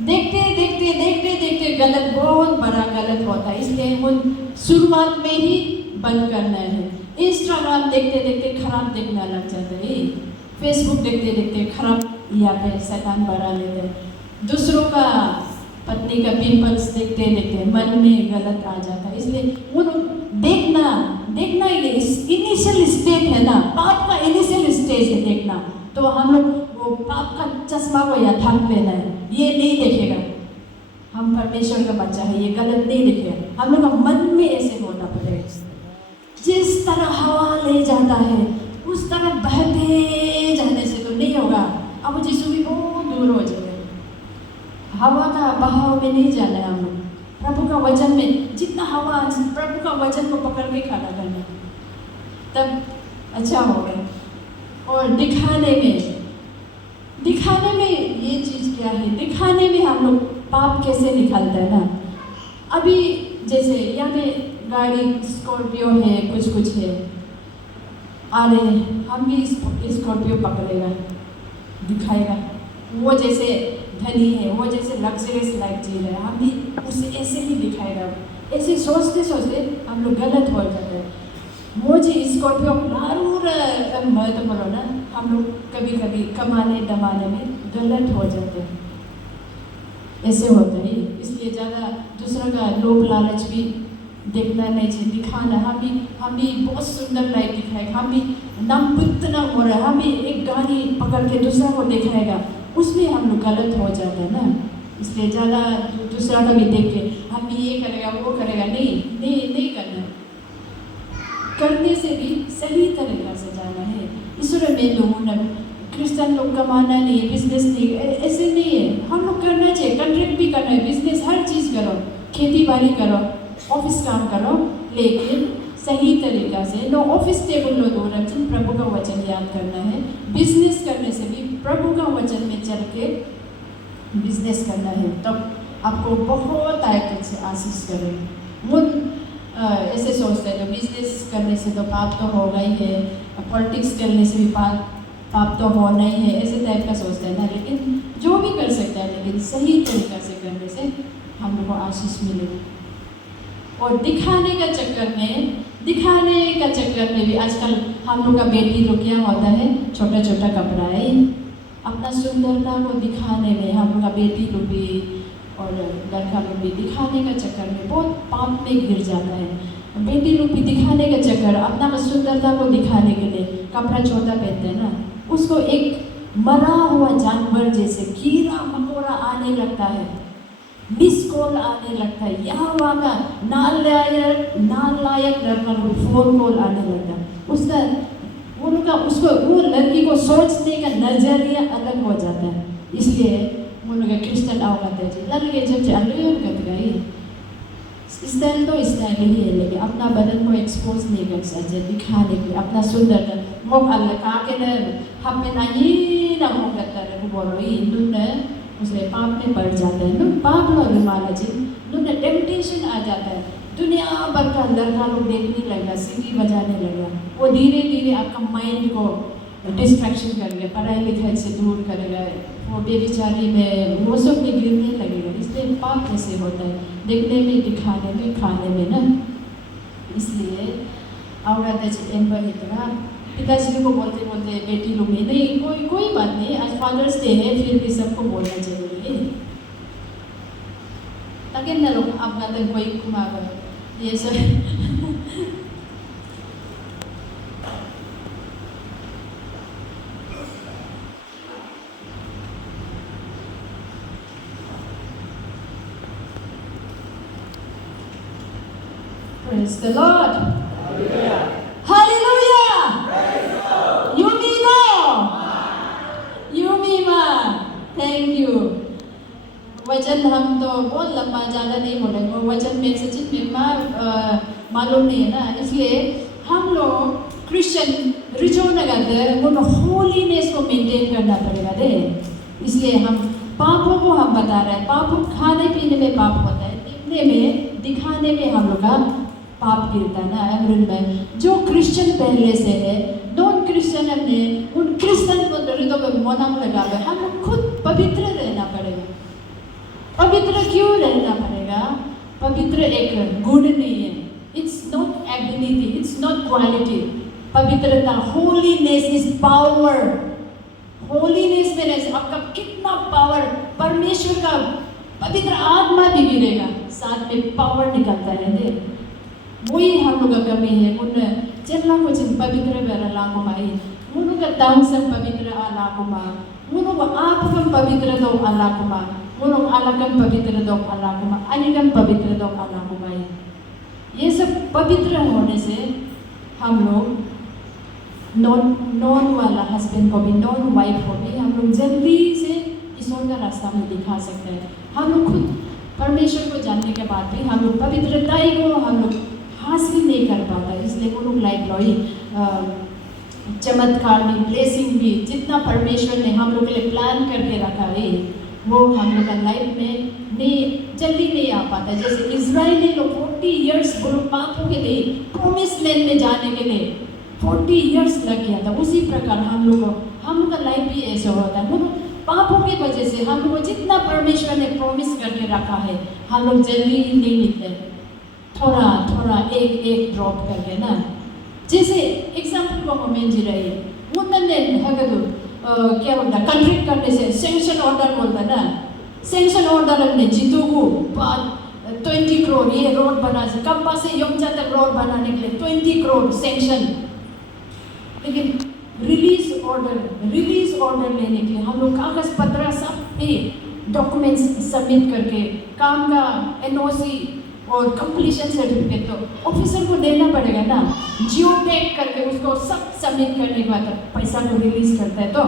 देखते गलत, बहुत बड़ा गलत होता है, इसलिए उन शुरुआत में ही बंद करना है। इंस्टाग्राम देखते खराब देखना लग जाता है, फेसबुक देखते खराब यहाँ पे शैतान बढ़ा लेते हैं, दूसरों का पत्नी का पिंपल्स देखते मन में गलत आ जाता है। इसलिए वो देखना ही इनिशियल स्टेज है ना, पाप का इनिशियल स्टेज है देखना, तो हम लोग वो पाप का चश्मा को या ढक लेना है, ये नहीं देखेगा, हम परमेश्वर का बच्चा है, ये गलत नहीं देखेगा। हम लोग का मन में ऐसे होना पड़ेगा, जिस तरह हवा ले जाता है उस तरह बहते जाने से तो नहीं होगा। अब यीशु भी बहुत दूर हो जाएगा, हवा का बहाव में नहीं जाना है हम लोग, प्रभु का वचन में जितना हवा, प्रभु का वचन को पकड़ के खड़ा करना, तब अच्छा होगा। और दिखाने में ये चीज़ क्या है, दिखाने में हम लोग पाप कैसे निकालते हैं ना। अभी जैसे यहाँ पे गाड़ी स्कॉर्पियो है, कुछ है, आ रहे हैं, हम भी स्कॉर्पियो पकड़ेगा, दिखाएगा, वो जैसे धनी है, वो जैसे लग्जरियस लाइफ जी रहा है, हम भी उसे ऐसे ही दिखाएगा। ऐसे सोचते हम लोग गलत हो जाते हैं। मुझे स्कॉर्पियो मैं तो बोलो ना, हम लोग कभी कमाने दमाने में गलत हो जाते हैं, ऐसे होता है। इसलिए ज़्यादा दूसरा का लोभ लालच भी देखना नहीं चाहिए, दिखाना। हम भी बहुत सुंदर लाइफ दिखाएगा, हम भी नम्बित ना हो रहा है, हम भी एक गाड़ी पकड़ के दूसरा को दिखाएगा, उसमें हम लोग गलत हो जाते हैं ना। इसलिए ज़्यादा दूसरा का भी देख के हम भी ये करेगा वो करेगा, नहीं करना। करने से भी सही तरीका से जाना है। ईश्वर में लोगों ने क्रिश्चियन लोग कमाना नहीं है, बिजनेस नहीं, ऐसे नहीं है। हम लोग करना चाहिए, कंट्रैक्ट भी करना है, बिजनेस हर चीज़ करो, खेती बाड़ी करो, ऑफिस काम करो, लेकिन सही तरीका से। नो ऑफिस टेबल लो दो रचन, प्रभु का वचन याद करना है। बिजनेस करने से भी प्रभु का वचन में चल के बिजनेस करना है, तब आपको बहुत आयत से आशीष करें। ऐसे सोचते हैं तो बिजनेस करने से तो पाप तो होगा ही है, पॉलिटिक्स करने से भी पाप तो होना ही है, ऐसे टाइप का सोचते हैं ना। लेकिन जो भी कर सकता है, लेकिन सही तरीका से करने से हम लोग को आशीष मिलेगी। और दिखाने का चक्कर में भी आजकल हम लोग का बेटी लोग क्या होता है, छोटा कपड़ा है, अपना सुंदरता को दिखाने में हम लोग का बेटी लोग भी और लड़का लोग भी दिखाने का चक्कर में बहुत पाप में गिर जाता है। बेटी लोग भी दिखाने का चक्कर, अपना सुंदरता को दिखाने के लिए कपड़ा छोटा पहनते हैं ना, उसको एक मरा हुआ जानवर जैसे कीड़ा मकोड़ा आने लगता है, मिस कॉल आने लगता है, यहाँ वहाँ का नालायक लड़का फोन कॉल आने लगता है, वो लड़की को सोचने का नजरिया अलग हो जाता है। इसलिए वो लोग क्रिश्चियन आवत है जी लगे जब चालू गई स्टाइल तो स्टाइल ही है, लेकिन अपना बदन को एक्सपोज नहीं कर सकते दिखाने के लिए, अपना सुंदरता मोक अल्लाह का के न हम में नहीं ना हो करता है वो बोलो ये दुन उसे पाप में पड़ जाते हैं। पाप लो माला जी टेम्पटेशन आ जाता है, दुनिया भर का लड़का लोग देखने लगा, सीटी बजाने लगा, वो धीरे धीरे आपका माइंड को डिस्ट्रैक्शन करेगा, पढ़ाई लिखाई से दूर करेगा, वो बेविचारी में वो सब में गिरने लगेगा। इसलिए पाप कैसे होता है, देखने में, दिखाने में, खाने में ना। इसलिए औरत इतना पिताजी को बोलते बोलते बेटी लोग में नहीं, कोई बात नहीं, आज फादर्स डे है, फिर भी सबको बोलना चाहिए ताकि न लोग आप कोई कुमार ये सब Praise the Lord. Hallelujah. Yumi no. Yumi ma. Thank you. वचन हम तो बहुत लंबा ज़्यादा नहीं बोलेंगे, वचन में से जितना मालूम नहीं है ना, इसलिए हम लोग क्रिश्चियन रिचो न करते, वो होलीनेस को मेंटेन करना पड़ेगा दे। इसलिए हम पापों को हम बता रहे हैं, पाप खाने पीने में पाप होता है, देखने में दिखाने में हम लोग का पाप गिरता है ना अमृत में। जो क्रिश्चियन पहले से है, नॉन क्रिश्चियन अपने उन क्रिश्चियन को हृदय में मोनाम लगा हुआ है, हम लोग खुद पवित्र रहना पड़ेगा। पवित्र क्यों रहना पड़ेगा? पवित्र एक गुण नहीं है, it's not ability, it's not quality. पवित्रता, होलीनेस इज पावर। होलीनेस में आपका कितना पावर, परमेश्वर का पवित्र आत्मा भी गिरेगा, साथ में पावर निकलता है दे। वही हम लोग का कमी है, उन चलना कुछ पवित्र बेरा लागू माई, उन का दांग से पवित्र आलागू मा, उन को आप कम पवित्र दो आलागू मा, उन आलागम पवित्र दो आलागू मा, अनिगम पवित्र दो आलागू माई। ये सब पवित्र होने से हम लोग नॉन वाला हस्बैंड को भी, नॉन वाइफ को भी हम लोग जल्दी से ईश्वर का रास्ता में दिखा सकते हैं। हम लोग खुद परमेश्वर को जानने के बाद भी हम लोग पवित्रताई को हम लोग हासिल नहीं कर पाता, इसलिए वो लोग लाइक लॉई चमत्कार भी, ब्लेसिंग भी, जितना परमेश्वर ने हम लोग के लिए प्लान करके रखा है वो हम लोग का लाइफ में नहीं जल्दी नहीं आ पाता। जैसे इजराइली लोग 40 इयर्स पापों के लिए प्रोमिस लैंड में जाने के लिए 40 इयर्स लग गया था, उसी प्रकार हम लोग का लाइफ भी ऐसा होता है। पापों की वजह से हम लोग को जितना परमेश्वर ने प्रॉमिस करके रखा है हम लोग जल्दी नहीं निकले, थोड़ा थोड़ा एक ड्रॉप करके ना। जैसे एग्जाम्पल को हमें जी रही है, उन्होंने क्या बोलता है, कंट्रीट करने से सेंक्शन ऑर्डर बोलता ना, सेंक्शन ऑर्डर अपने जीतू को 20 करोड़ ये रोड बना से कब्बा से योमजा तक रोड बनाने के लिए 20 करोड़ सेंक्शन। लेकिन रिलीज ऑर्डर लेने के लिए हम लोग कागज पत्र सब पे डॉक्यूमेंट्स सबमिट करके काम का एनओसी और कंप्लीशन सर्टिफिकेट तो ऑफिसर को देना पड़ेगा ना, जियो टैग करके उसको सब सबमिट करने के बाद पैसा को रिलीज करता है तो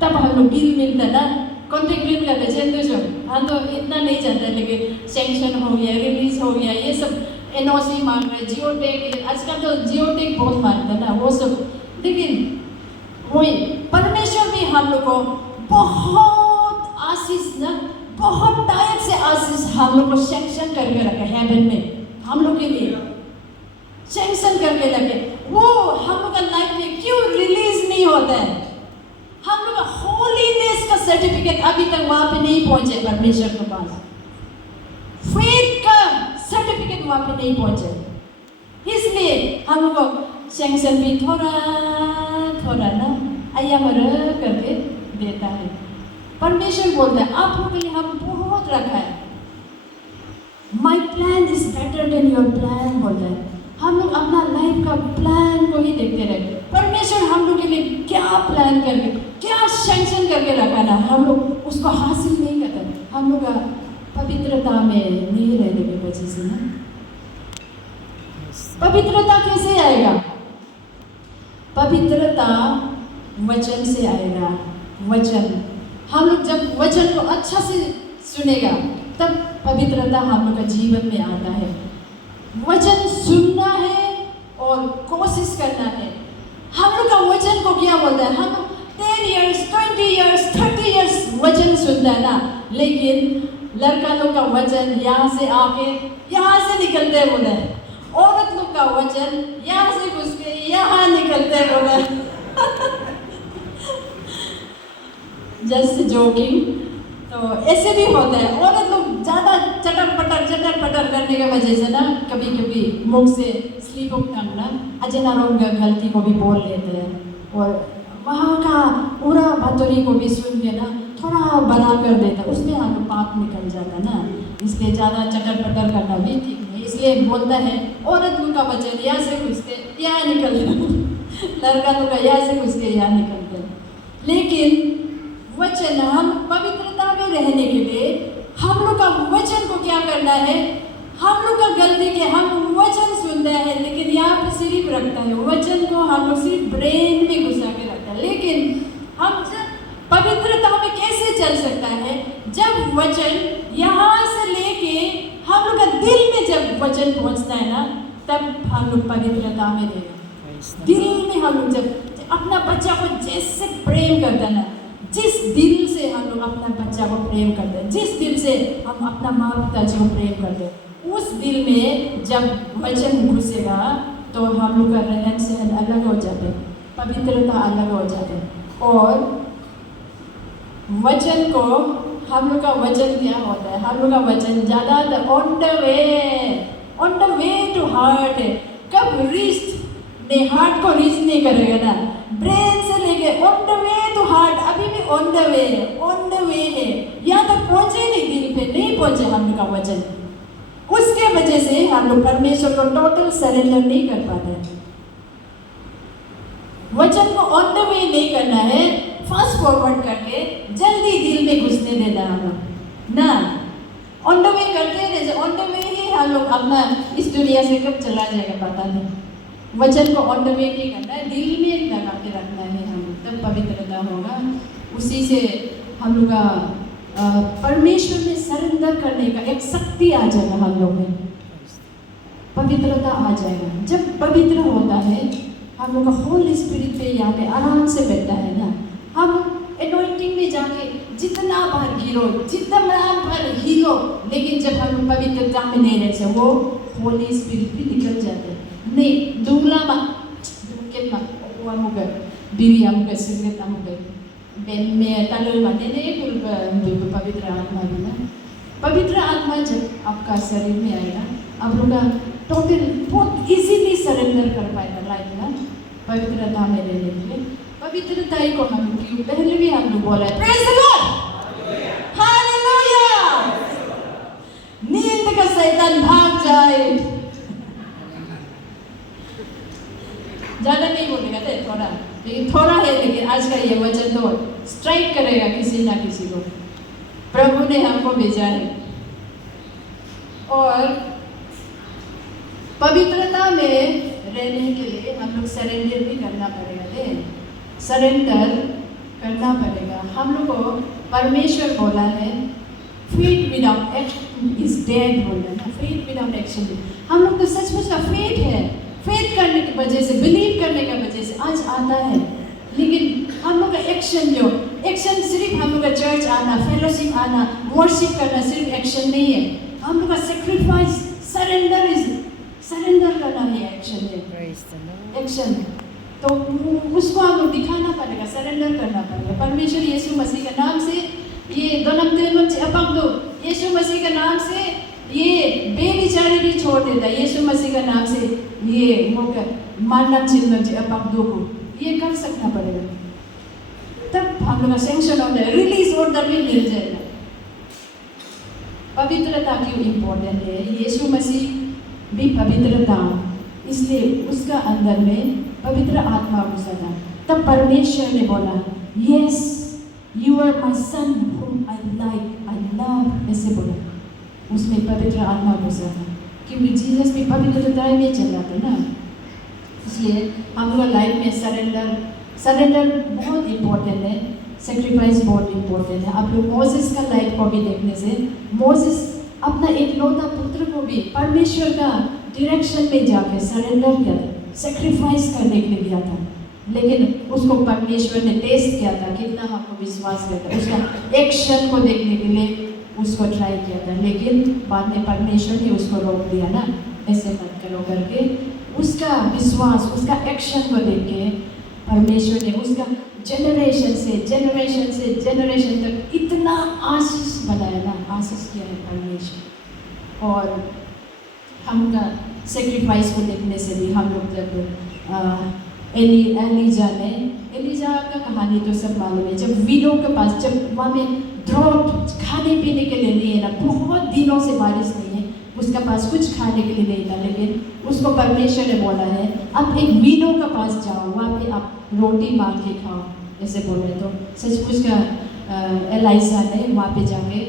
तब हम लोग डील मिलता है ना, कॉन्ट्रैक्ट डील करते हैं। जो हाँ तो इतना नहीं जानता है, लेकिन सेंक्शन हो गया, रिलीज हो गया, ये सब एनओसी मांग रहे, जियो टैग, आजकल तो जियो टैग बहुत मांगता है ना वो सब। लेकिन वही परमेश्वर भी हम लोग को बहुत आशीष ना, बहुत टाइम से आशीष हम लोग को सेंक्शन करके रखे हेवन में, हम लोग के लिए सेंक्शन करके रखे। वो हम लोग का लाइफ में क्यों रिलीज नहीं होता है? हम लोग का होलीनेस का सर्टिफिकेट अभी तक वहां पे नहीं पहुंचे परमेश्वर के पास, फेथ का सर्टिफिकेट वहां पे नहीं पहुंचे, इसलिए हम लोग को सेंक्शन भी थोड़ा ना अयमर करके देता है। परमेश्वर बोलता है आप लोगों के लिए हम बहुत रखा है, my plan is better than your plan बोलता है। हम लोग अपना लाइफ का प्लान को ही देखते रहते, परमेश्वर हम लोग के लिए क्या प्लान करके क्या सेंक्शन करके रखा ना, हम लोग उसको हासिल नहीं करते, हम लोग का पवित्रता में नहीं रहने की वजह से ना। पवित्रता कैसे आएगा? पवित्रता वचन से आएगा। वचन, हम लोग जब वचन को अच्छा से सुनेगा तब पवित्रता हम लोग का जीवन में आता है। वचन सुनना है और कोशिश करना है। हम लोग का वचन को क्या बोलता है? हम 10 इयर्स 20 इयर्स 30 इयर्स वचन सुनता है ना, लेकिन लड़का लोग का वचन यहाँ से आके यहाँ से निकलते बोले, औरत लोग का वचन यहाँ से घुस के यहाँ निकलते बोले। Just joking. तो ऐसे भी होता है, औरत लोग ज़्यादा चटर पटर करने की वजह से ना कभी कभी मुख से स्लीप ऑफ टंग ना अजनारों का गलती को भी बोल लेते हैं, और वहाँ का पूरा बतौरी को भी सुन के ना थोड़ा बड़ा कर देता है, उसमें हम पाप निकल जाता है ना। इसलिए ज़्यादा चटर पटर करना भी ठीक नहीं, इसलिए बोलता है औरत लोग का वचन यहाँ से घुस के यहाँ निकलते, लड़का लोग का यहाँ से घुस के यहाँ निकलते। लेकिन वचन, हम पवित्रता में रहने के लिए हम लोग का वचन को क्या करना है, हम लोग का गलती के हम वचन सुनते हैं लेकिन यहाँ पे सिर्फ रखता है, वचन को हम लोग सिर्फ ब्रेन में घुसा के रखता है। लेकिन हम पवित्रता में कैसे चल सकता है, जब वचन यहाँ से लेके हम लोग का दिल में जब वचन पहुँचता है ना, तब हम लोग पवित्रता में रहेंगे। दिल में हम लोग जब अपना बच्चा को जैसे प्रेम करता है ना, जिस दिल से हम लोग अपना बच्चा को प्रेम करते हैं, जिस दिल से हम अपना माँ पिताजी को प्रेम करते हैं, उस दिल में जब वचन घुसेगा तो हम लोग का रहन सहन अलग हो जाते हैं, पवित्रता अलग हो जाते हैं। और वचन को, हम लोग का वचन क्या होता है, हम लोग का वचन ज़्यादा on the way to heart है। कब रीच ने हार्ट को रीच नहीं करेगा ना, ब्रेन से लेके on the way to heart, अभी भी ऑन द वे है, यहाँ तक पहुँचे नहीं, दिल पे नहीं पहुँचे हम लोग का वचन। उसके वजह से हम लोग परमेश्वर को टोटल सरेंडर नहीं कर पाते। वचन को ऑन द वे नहीं करना है, फास्ट फॉरवर्ड करके जल्दी दिल में घुसने देना हम लोग ना। ऑन द वे करते हैं, ऑन द वे ही हम लोग अपना इस दुनिया से कब चला जाएगा पता नहीं। वचन को ऑन द वे नहीं करना है, दिल में लगा के रखना है हम लोग, तब पवित्रता होगा। उसी से हम लोग का परमेश्वर में सरेंडर करने का एक शक्ति आ जाएगा, हम लोग में पवित्रता आ जाएगा। जब पवित्र होता है हम लोग का होली स्पिरिट पे यहाँ पे आराम से बैठता है ना, हम एनॉइंटिंग में जाके जितना बार हीरो, लेकिन जब हम पवित्रता में नहीं रहते वो होली स्पिरिट भी निकल जाते हैं। नहीं दूला मा दुकेत मा वो मुगर बिरी मुगर सिगरेट मुगर बेन में तालुल माने ने कुल पवित्र आत्मा भी ना। पवित्र आत्मा जब आपका शरीर में आएगा, आप लोग का टोटल बहुत इजीली सरेंडर कर पाएगा लाइफ ना, पवित्रता में रहने के लिए। पवित्रता ही को हम क्यों पहले भी हम लोग बोला है, प्रेज द लॉर्ड, हालेलुया, नींद का शैतान भाग जाए। ज़्यादा नहीं बोलेगा थे, थोड़ा, लेकिन थोड़ा है, लेकिन आज का ये वचन तो स्ट्राइक करेगा किसी ना किसी को। प्रभु ने हमको भेजा है और पवित्रता में रहने के लिए हम लोग सरेंडर भी करना पड़ेगा, सरेंडर करना पड़ेगा। हम लोग को परमेश्वर बोला है faith without action is dead, बोल रहे ना, फेथ विदाउट एक्शन। हम लोग तो सचमुच का फेथ है, फेथ करने की वजह से, बिलीव करने की वजह से आज आता है, लेकिन हम लोग का एक्शन जो एक्शन सिर्फ हम लोग का चर्च आना, फेलोशिप आना, वर्शिप करना सिर्फ एक्शन नहीं है, हम लोग का सेक्रीफाइस, सरेंडर करना है, एक्शन है, एक्शन। तो उसको हम लोग दिखाना पड़ेगा, सरेंडर करना पड़ेगा। परमेश्वर यीशु मसीह का नाम से ये यीशु मसीह का नाम से ये बेविचारी भी छोड़ देता है, यीशु मसीह का नाम से ये मानना चिन्ह अपब्दो को ये कर सकना पड़ेगा, तब हम लोग का सैंक्शन हो जाए, रिलीज ऑर्डर भी मिल जाएगा। पवित्रता क्यों इम्पोर्टेंट है, यीशु मसीह भी पवित्रता, इसलिए उसका अंदर में पवित्र आत्मा घुसा था। तब परमेश्वर ने बोला, yes you are my son whom I like, I love, ऐसे बोला, उसमें पवित्र आत्मा घुसा था, क्योंकि जीसस भी पवित्रता में चल रहा था ना। इसलिए हम लोग लाइफ में सरेंडर बहुत इम्पोर्टेंट है, सेक्रीफाइस बहुत इम्पोर्टेंट है। आप लोग मोसेस का लाइफ को भी देखने से, मोसेस अपना एक लौता पुत्र को भी परमेश्वर का डायरेक्शन में जाके सरेंडर किया था, सेक्रीफाइस करने के लिए गया था, लेकिन उसको परमेश्वर ने टेस्ट किया था, कितना हमको विश्वास किया था, उसका एक्शन को देखने के लिए उसको ट्राई किया था, लेकिन बाद में परमेश्वर ने उसको रोक दिया ना, ऐसे मत करो करके। उसका विश्वास, उसका एक्शन को देख के परमेश्वर ने उसका जनरेशन से जनरेशन तक इतना आशीष बनाया ना, आशीष किया है परमेश्वर। और हम का सेक्रीफाइस को देखने से भी हम लोग जब एलिजा का कहानी तो सब मालूम है। जब विडो के पास, जब वहाँ में ड्रॉट, खाने पीने के लिए नहीं है ना, बहुत दिनों से बारिश नहीं है, उसका पास कुछ खाने के लिए नहीं था, लेकिन उसको परमेश्वर ने बोला है अब एक विडो के पास जाओ, वहाँ पे आप रोटी मांग के खाओ, ऐसे बोले। तो सचमुच का एलिजा ने वहाँ पे जाके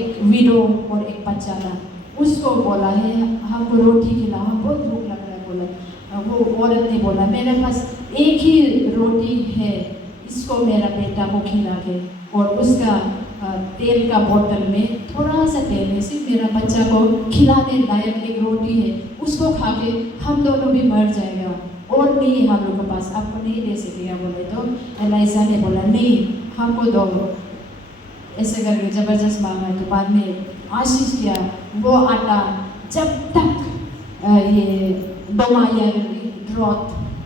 एक विडो और एक बच्चा था, उसको बोला है हमको रोटी खिलाओ, बहुत भूख लग रहा है बोला। वो औरत ने बोला मेरे पास एक ही रोटी है, इसको मेरा बेटा को खिला के, और उसका तेल का बोतल में थोड़ा सा तेल है, सिर्फ मेरा बच्चा को खिलाने लायक एक रोटी है, उसको खा के हम दोनों भी मर जाएगा, और नहीं है हम लोग के पास, आपको नहीं दे सकेगा बोले। तो एलिजा ने बोला नहीं हमको दो, ऐसे करके ज़बरदस्त मांगा। तो बाद में आशीष किया वो आटा, जब तक ये दोमाया ड्रॉट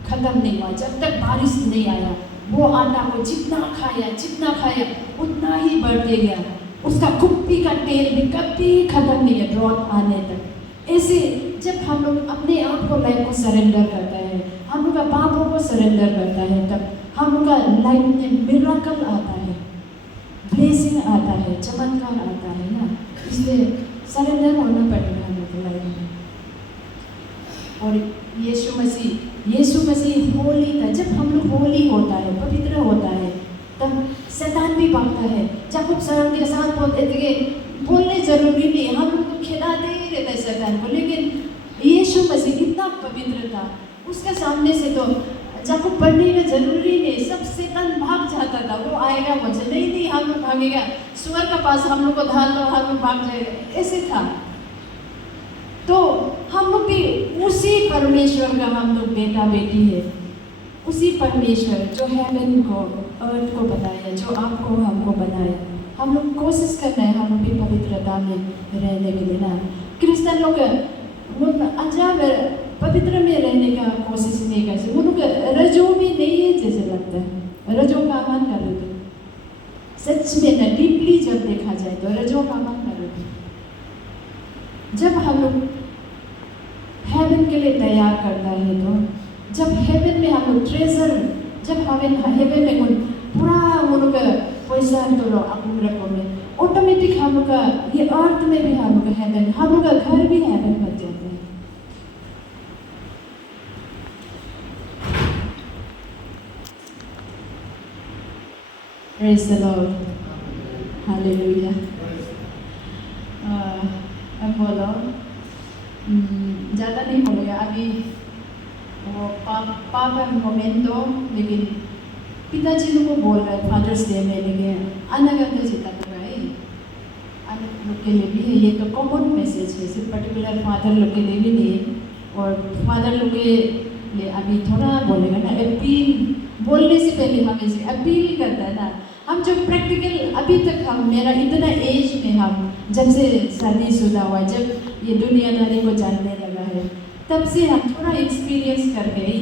खत्म नहीं हुआ, जब तक बारिश नहीं आया, वो आटा को जितना खाया उतना ही बढ़ते गया। उसका कुप्पी का तेल भी कभी खत्म नहीं है ड्रॉट आने तक। ऐसे जब हम लोग अपने आप को लाइफ को सरेंडर करता है, हम लोग का पापों को सरेंडर करता है, तब हम लोग का लाइफ में मिरेकल आता है, ब्लेसिंग आता है, चमत्कार आता है ना। इसलिए सरेंडर होना पड़ेगा हम लोग लाइफ में। और यीशु मसीह होली था। जब हम लोग होली होता है, पवित्र होता है, तब शैतान भी भागता है। जब हम शरण के साथ बोलने जरूरी नहीं, हम लोग तो खिलाते ही रहते हैं शैतान को, लेकिन यीशु मसीह इतना पवित्र था, उसके सामने से तो जब पढ़ने का जरूरी नहीं, सब शैतान भाग जाता था। वो आएगा मुझे नहीं हम लोग भागेगा, सुअर का पास हम लोग को धाल दो, हम लोग भाग जाएगा, ऐसे था। तो हम लोग भी उसी परमेश्वर का हम लोग बेटा बेटी है, उसी परमेश्वर जो हेवन को, अर्थ को बनाया, जो आपको हमको बनाया। हम लोग कोशिश करना है हम लोग भी पवित्रता में रहने के लिए ना। क्रिश्चियन लोग अजाब पवित्र में रहने का कोशिश नहीं करते, वो लोग रजो में नहीं है जैसे लगता है, रजो का अमल कर रहे थे। सच में ना डीपली जब देखा जाए तो रजो का अमल कर रहे थे। जब हम लोग हेवन के लिए तैयार करता है, तो जब हेवन में हम लोग ट्रेजर, जब हेवन में पूरा वो लोग पैसा तो लो अपने रखो में, ऑटोमेटिक हम लोग का ये अर्थ में भी हम लोग का हेवन, हम लोग का घर भी हेवन बन जाता है। Praise the Lord, Hallelujah। अब बोलो, ज़्यादा नहीं बोलेगा अभी, वो पापा मोमेंटो, लेकिन पिताजी लोग को बोल रहे हैं फादर्स डे में, लेकिन अनगंध जितना तो है, अन्य लोग के लिए भी है। ये तो कॉमन मैसेज है, सिर्फ पर्टिकुलर फादर लोग के लिए भी नहीं है। और फादर लोग के लिए अभी थोड़ा बोलेगा ना, अपील बोलने से पहले हमें से अपील करता है ना। हम जो प्रैक्टिकल अभी तक हम, मेरा इतना एज में हम जब से शादीशुदा हुआ, जब ये दुनियादारी को जानने लगा है, तब से हम थोड़ा एक्सपीरियंस करके ही,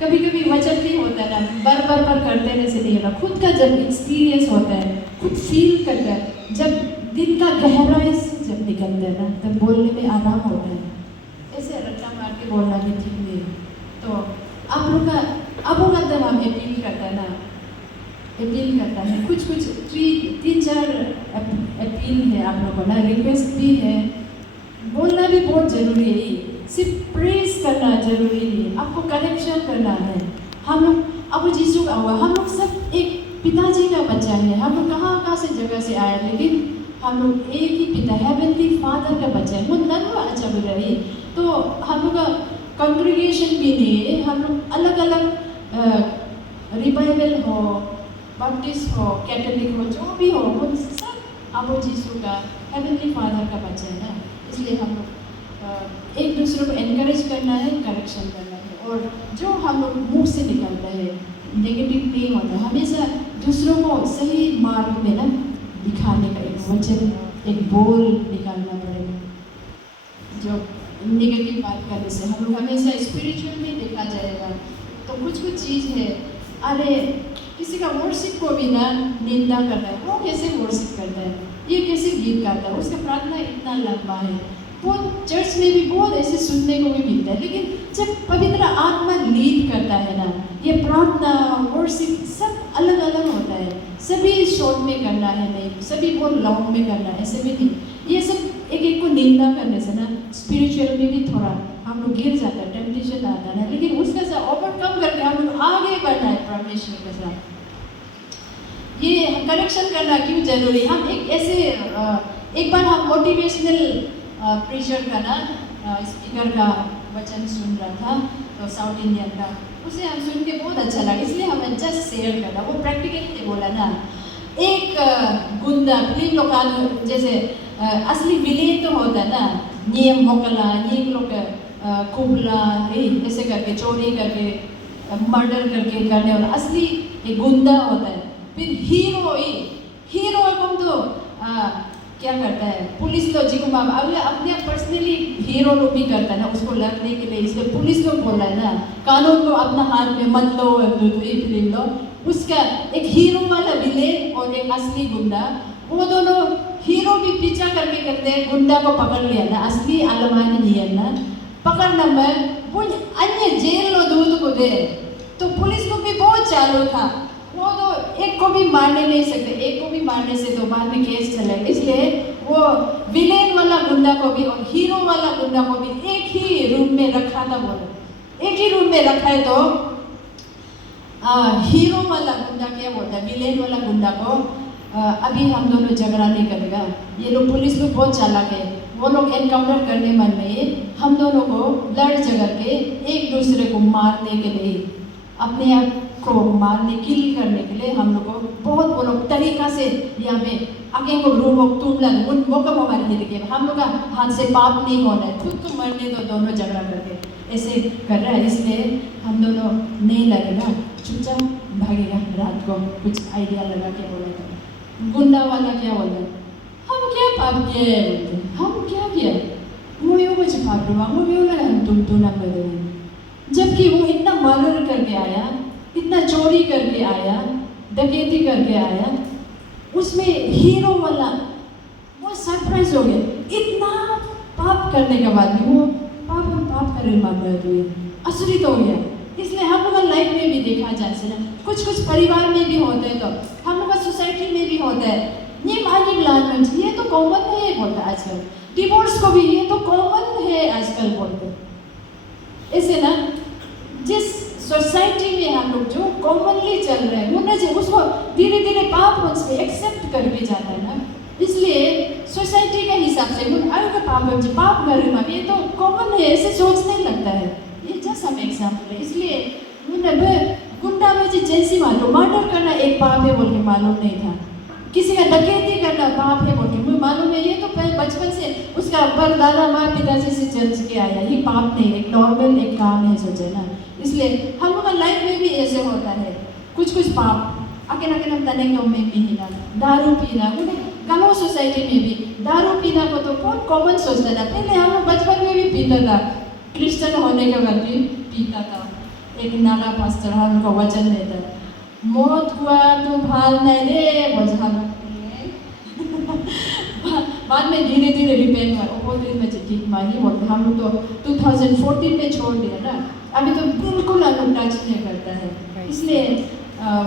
कभी कभी वचन भी होता है ना, बार करते रहने से नहीं होता। खुद का जब एक्सपीरियंस होता है, खुद फील करता है, जब दिन का गहराई से जब निकलता है ना, तब बोलने में आराम होता है। ऐसे रट्टा मार के बोलना भी ठीक नहीं। तो आप लोग का अब होगा तब हम अपील करता है ना, अपील करता है, कुछ 3-4 अपील है आप लोगों को ना, रिक्वेस्ट भी है। बोलना भी बहुत जरूरी है, सिर्फ प्रेज करना जरूरी नहीं, आपको कनेक्शन करना है। हम लोग अब यीशु का हुआ, हम लोग सब एक पिताजी का बच्चा है। हम लोग कहाँ से जगह से आए, लेकिन हम लोग एक ही पिता, हेवनली फादर का बच्चा है। वो नन्हा अच्छा बोल रही, तो हम लोग का कॉन्ग्रीगेशन भी नहीं है, हम लोग अलग अलग रिवाइवल हो, बप्टिस्ट हो, कैथोलिक हो, जो भी हो, वो सब अब यीशु का हेवनली फादर का बच्चा है ना। इसलिए हम लोग एक दूसरे को एनकरेज करना है, करेक्शन करना है। और जो हम लोग मुंह से निकलता है नेगेटिव नहीं होता, हमेशा दूसरों को सही मार्ग में ना दिखाने का एक वचन एक बोल निकालना पड़ेगा। जो नेगेटिव बात करने से हम लोग हमेशा स्पिरिचुअल में देखा जाएगा। तो कुछ कुछ चीज़ है, अरे किसी का वर्शिप को भी ना निंदा करता है, वो कैसे वर्शिप करता है, ये कैसे गीत गाता है, उसका प्रार्थना इतना लंबा है। बहुत चर्च में भी बहुत ऐसे सुनने को भी मिलता है, लेकिन जब पवित्र आत्मा लीड करता है ना, ये प्रार्थना वर्शिप सब अलग अलग होता है। सभी शॉर्ट में करना है नहीं, सभी बहुत लॉन्ग में करना है, ऐसे भी नहीं। ये सब एक एक को निंदा करने से ना स्पिरिचुअल में भी थोड़ा हम लोग गिर जाता है, टेम्पटेशन आता है, लेकिन उसके साथ ओवरकम करके हम लोग आगे बढ़ना है परमेश्वर के साथ। ये कनेक्शन करना क्यों जरूरी? हम एक ऐसे एक बार हम मोटिवेशनल प्रीचर का ना स्पीकर का वचन सुन रहा था, तो साउथ इंडियन का, उसे हम सुन के बहुत अच्छा लगा, इसलिए हमें जस्ट शेयर करना। वो प्रैक्टिकली बोला ना, एक गुंडा फिल्म लोग जैसे असली विलेन तो होता है ना, नियम मोकला ये लोग कुबला ऐसे करके चोरी करके मर्डर करके करने वाला असली एक गुंडा होता है। फिर हीरो कौन तो क्या करता है, पुलिस लोग जी को अपने पर्सनली हीरो लोग भी करता है ना उसको लड़ने के लिए, इसलिए पुलिस लोग बोल रहा है ना कानून को अपना हाथ में मत लो, फिल्म लो। उसका एक हीरो वाला विलेन और एक असली गुंडा, वो दोनों हीरो भी पीछा करके करते हैं, गुंडा को पकड़ लिया ना, असली आलमान नहीं है ना, पकड़ना में वो अन्य जेल लो दूध को दे। तो पुलिस लोग भी बहुत चालू था, वो तो एक को भी मारने नहीं सकते, एक को भी मारने से तो बाद में केस चलेगा, इसलिए वो विलेन वाला गुंडा को भी और हीरो वाला गुंडा को भी एक ही रूम में रखा था। बोलो एक ही रूम में रखा है, तो हीरो वाला गुंडा क्या बोलता है विलेन वाला गुंडा को, अभी हम दोनों झगड़ा नहीं करेगा, ये लोग पुलिस लोग बहुत चालाक है, वो लोग एनकाउंटर करने मन में हम दोनों को लड़ झगड़ के एक दूसरे को मारने के लिए, अपने आप को मारने किल करने के लिए हम लोग को बहुत वो लोग तरीका से यहाँ पे आगे को रूम तुम ला उन वो कब हमारे लिए हम लोग का हाथ से पाप नहीं होना है, खुद तो मरने दो, दोनों झगड़ा करके ऐसे कर रहा है, इसलिए हम दोनों नहीं लड़ेगा, चुपचाप भागेगा। रात को कुछ आइडिया लगा के बोला, गुंडा वाला क्या बोलता, हम क्या पाप किए, हम क्या किया, वो यो कुछ पाप हुआ, वो यो लगा तुम ना बदले, जबकि वो इतना मर्डर करके आया, इतना चोरी करके आया, डकैती करके आया, उसमें हीरो वाला वो सरप्राइज हो गया, इतना पाप करने के बाद भी वो पाप करने मामला हुए आश्चर्य हो गया। इसलिए हम लोग लाइफ में भी देखा जाए से ना, कुछ परिवार में भी होते हैं, तो हम लोग सोसाइटी में भी होता है, ये माइंड लाइनमेंट ये तो कॉमन है बोलता है आजकल, डिवोर्स को भी ये तो कॉमन है आजकल बोलते, ऐसे ना जिस सोसाइटी में हम लोग जो कॉमनली चल रहे हैं वो ना उसको धीरे धीरे पाप उसमें एक्सेप्ट करके जाता है ना, इसलिए सोसाइटी के हिसाब से पाप करूँगा ये तो कॉमन है ऐसे सोचने लगता है। ये जस्ट हम एग्जाम्पल है, इसलिए गुंडा में जैसी मालूम मर्डर करना एक पाप है बोल के मालूम नहीं था, किसी का डकैती करना पाप है बोल के मुझे मालूम है, ये तो बचपन से उसका परदादा माँ पिताजी से चल के आया, ये पाप नहीं, एक नॉर्मल एक काम है सोचे ना। इसलिए हम लोग का लाइफ में भी ऐसे होता है, कुछ पाप आगे हम तने में भी हिना, दारू पीना, गाँव सोसाइटी में भी दारू पीना को तो बहुत कॉमन सोचता था, पहले हम लोग बचपन में भी पीता था, क्रिश्चियन होने के बाद भी पीता था। एक नाला पास्टर हम लोग का वचन देता, मौत हुआ तो भाल नहीं रे बोझा बाद में धीरे धीरे रिपेयर हुआ, वो बोलते मैं ठीक मानी बोलते, हम लोग तो 2014 में छोड़ दिया ना, अभी तो बिल्कुल हम लोग टच नहीं करता है। इसलिए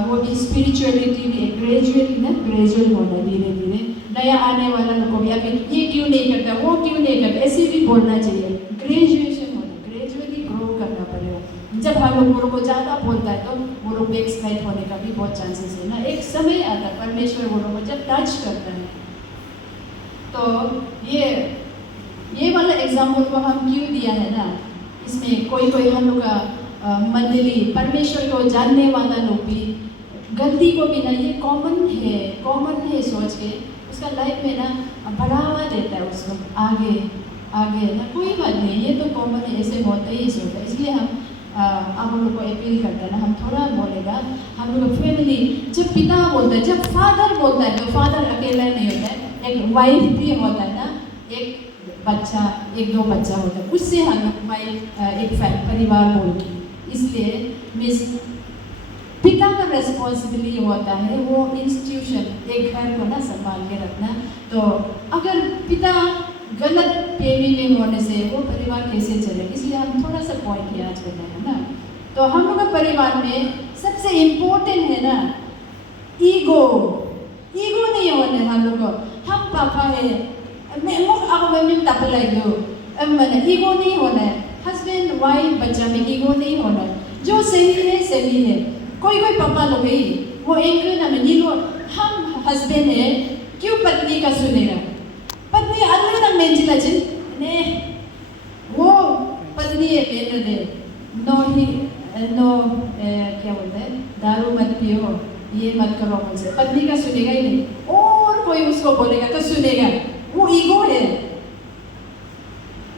वो भी स्पिरिचुअलिटी भी ग्रेजुअली ना, ग्रेजुअल होना धीरे धीरे, नया आने वाला लोग को भी अभी ये क्यों नहीं करता वो क्यों नहीं करता ऐसे भी बोलना चाहिए, ग्रेजुएशन होना, ग्रेजुअली ग्रो करना पड़ेगा। जब हम लोग को ज़्यादा बोलता है तो वो लोग बैक स्लाइड होने का भी बहुत चांसेस है ना, एक समय आता है परमेश्वर वो लोग को जब टच करता है। तो ये वाला एग्जाम्पल को हम क्यों दिया है ना, इसमें कोई हम लोग का मंडली परमेश्वर को जानने वाला लोग भी गलती को भी ना, ये कॉमन है सोच के उसका लाइफ में ना बढ़ावा देता है उसको आगे ना, कोई बात नहीं ये तो कॉमन है, ऐसे होता ही सोचता है। इसलिए हम लोग को अपील करते हैं ना, हम थोड़ा बोलेगा, हम लोग फैमिली जब पिता बोलता है, जब फादर बोलता है, तो फादर अकेला नहीं होता है, एक वाइफ भी होता है ना, एक बच्चा, एक दो बच्चा होता है, उससे हम लोग वाइफ एक परिवार बोलते हैं। इसलिए मिस पिता का रेस्पॉन्सिबिलिटी होता है वो इंस्टीट्यूशन एक घर को ना संभाल के रखना। तो अगर पिता गलत फहमी में होने से वो परिवार कैसे चले, इसलिए हम थोड़ा सा पॉइंट याद करना है ना। तो हम लोग का परिवार में सबसे इम्पोर्टेंट है ना ईगो नहीं होने हम लोग को। हम पापा है मैं ईगो नहीं होना है, हस्बैंड वाइफ बच्चा में ईगो नहीं होना है। जो सही है। कोई पापा लोग ही वो एक ना हम हस्बैंड है क्यों पत्नी का सुनेगा, पत्नी अलग ना मेंजिला ने वो पत्नी है मेरे दे नो क्या बोलते हैं, दारू मत पियो, ये मत करो मुझसे, पत्नी का सुनेगा ही नहीं। और कोई उसको बोलेगा तो सुनेगा, वो ईगो है।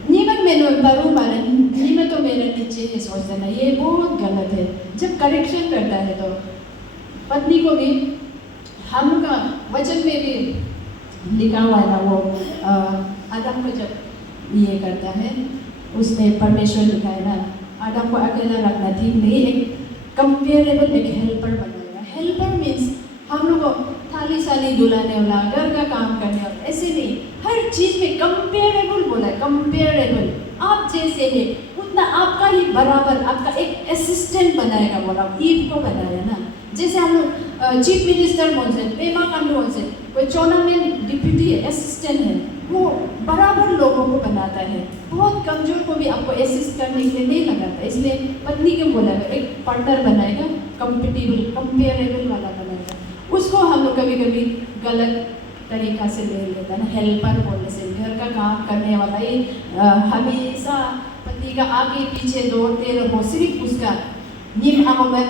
नीमक में दारू मारे नीमक तो मेरे नीचे है सोच देना, ये बहुत गलत है। जब करेक्शन करता है तो पत्नी को भी, हम का वचन में भी लिखा हुआ है ना, वो आदम को जब ये करता है उसमें परमेश्वर लिखा है ना, आदम को अकेला रखना ठीक नहीं, एक कंपेरेबल एक हेल्पर बनाएगा। हेल्पर मीन्स हम लोग को थाली साली धुलाने वाला, घर का काम करने वाला, ऐसे नहीं, हर चीज में कंपेरेबल बोला है, कंपेरेबल। आप जैसे है उतना आपका ही बराबर, आपका एक असिस्टेंट बनाएगा बोला, ईव को बनाया ना। जैसे हम लोग चीफ मिनिस्टर बोलते हैं, पेमा खांडू बोलते हैं, कोई चौना में डिप्यूटी है, असिस्टेंट है, वो बराबर लोगों को बनाता है। बहुत कमजोर को भी आपको असिस्ट करने के लिए नहीं लगाता। इसलिए पत्नी को बोलेगा एक पार्टनर बनाएगा, कंपेरेबल वाला बनाएगा। उसको हम लोग कभी कभी गलत तरीका से ले लेता ना, हेल्पर बोलने से, घर का काम करने वाला ही हमेशा पति का आगे पीछे दौड़ते रहो, सिर्फ उसका नीम आमों में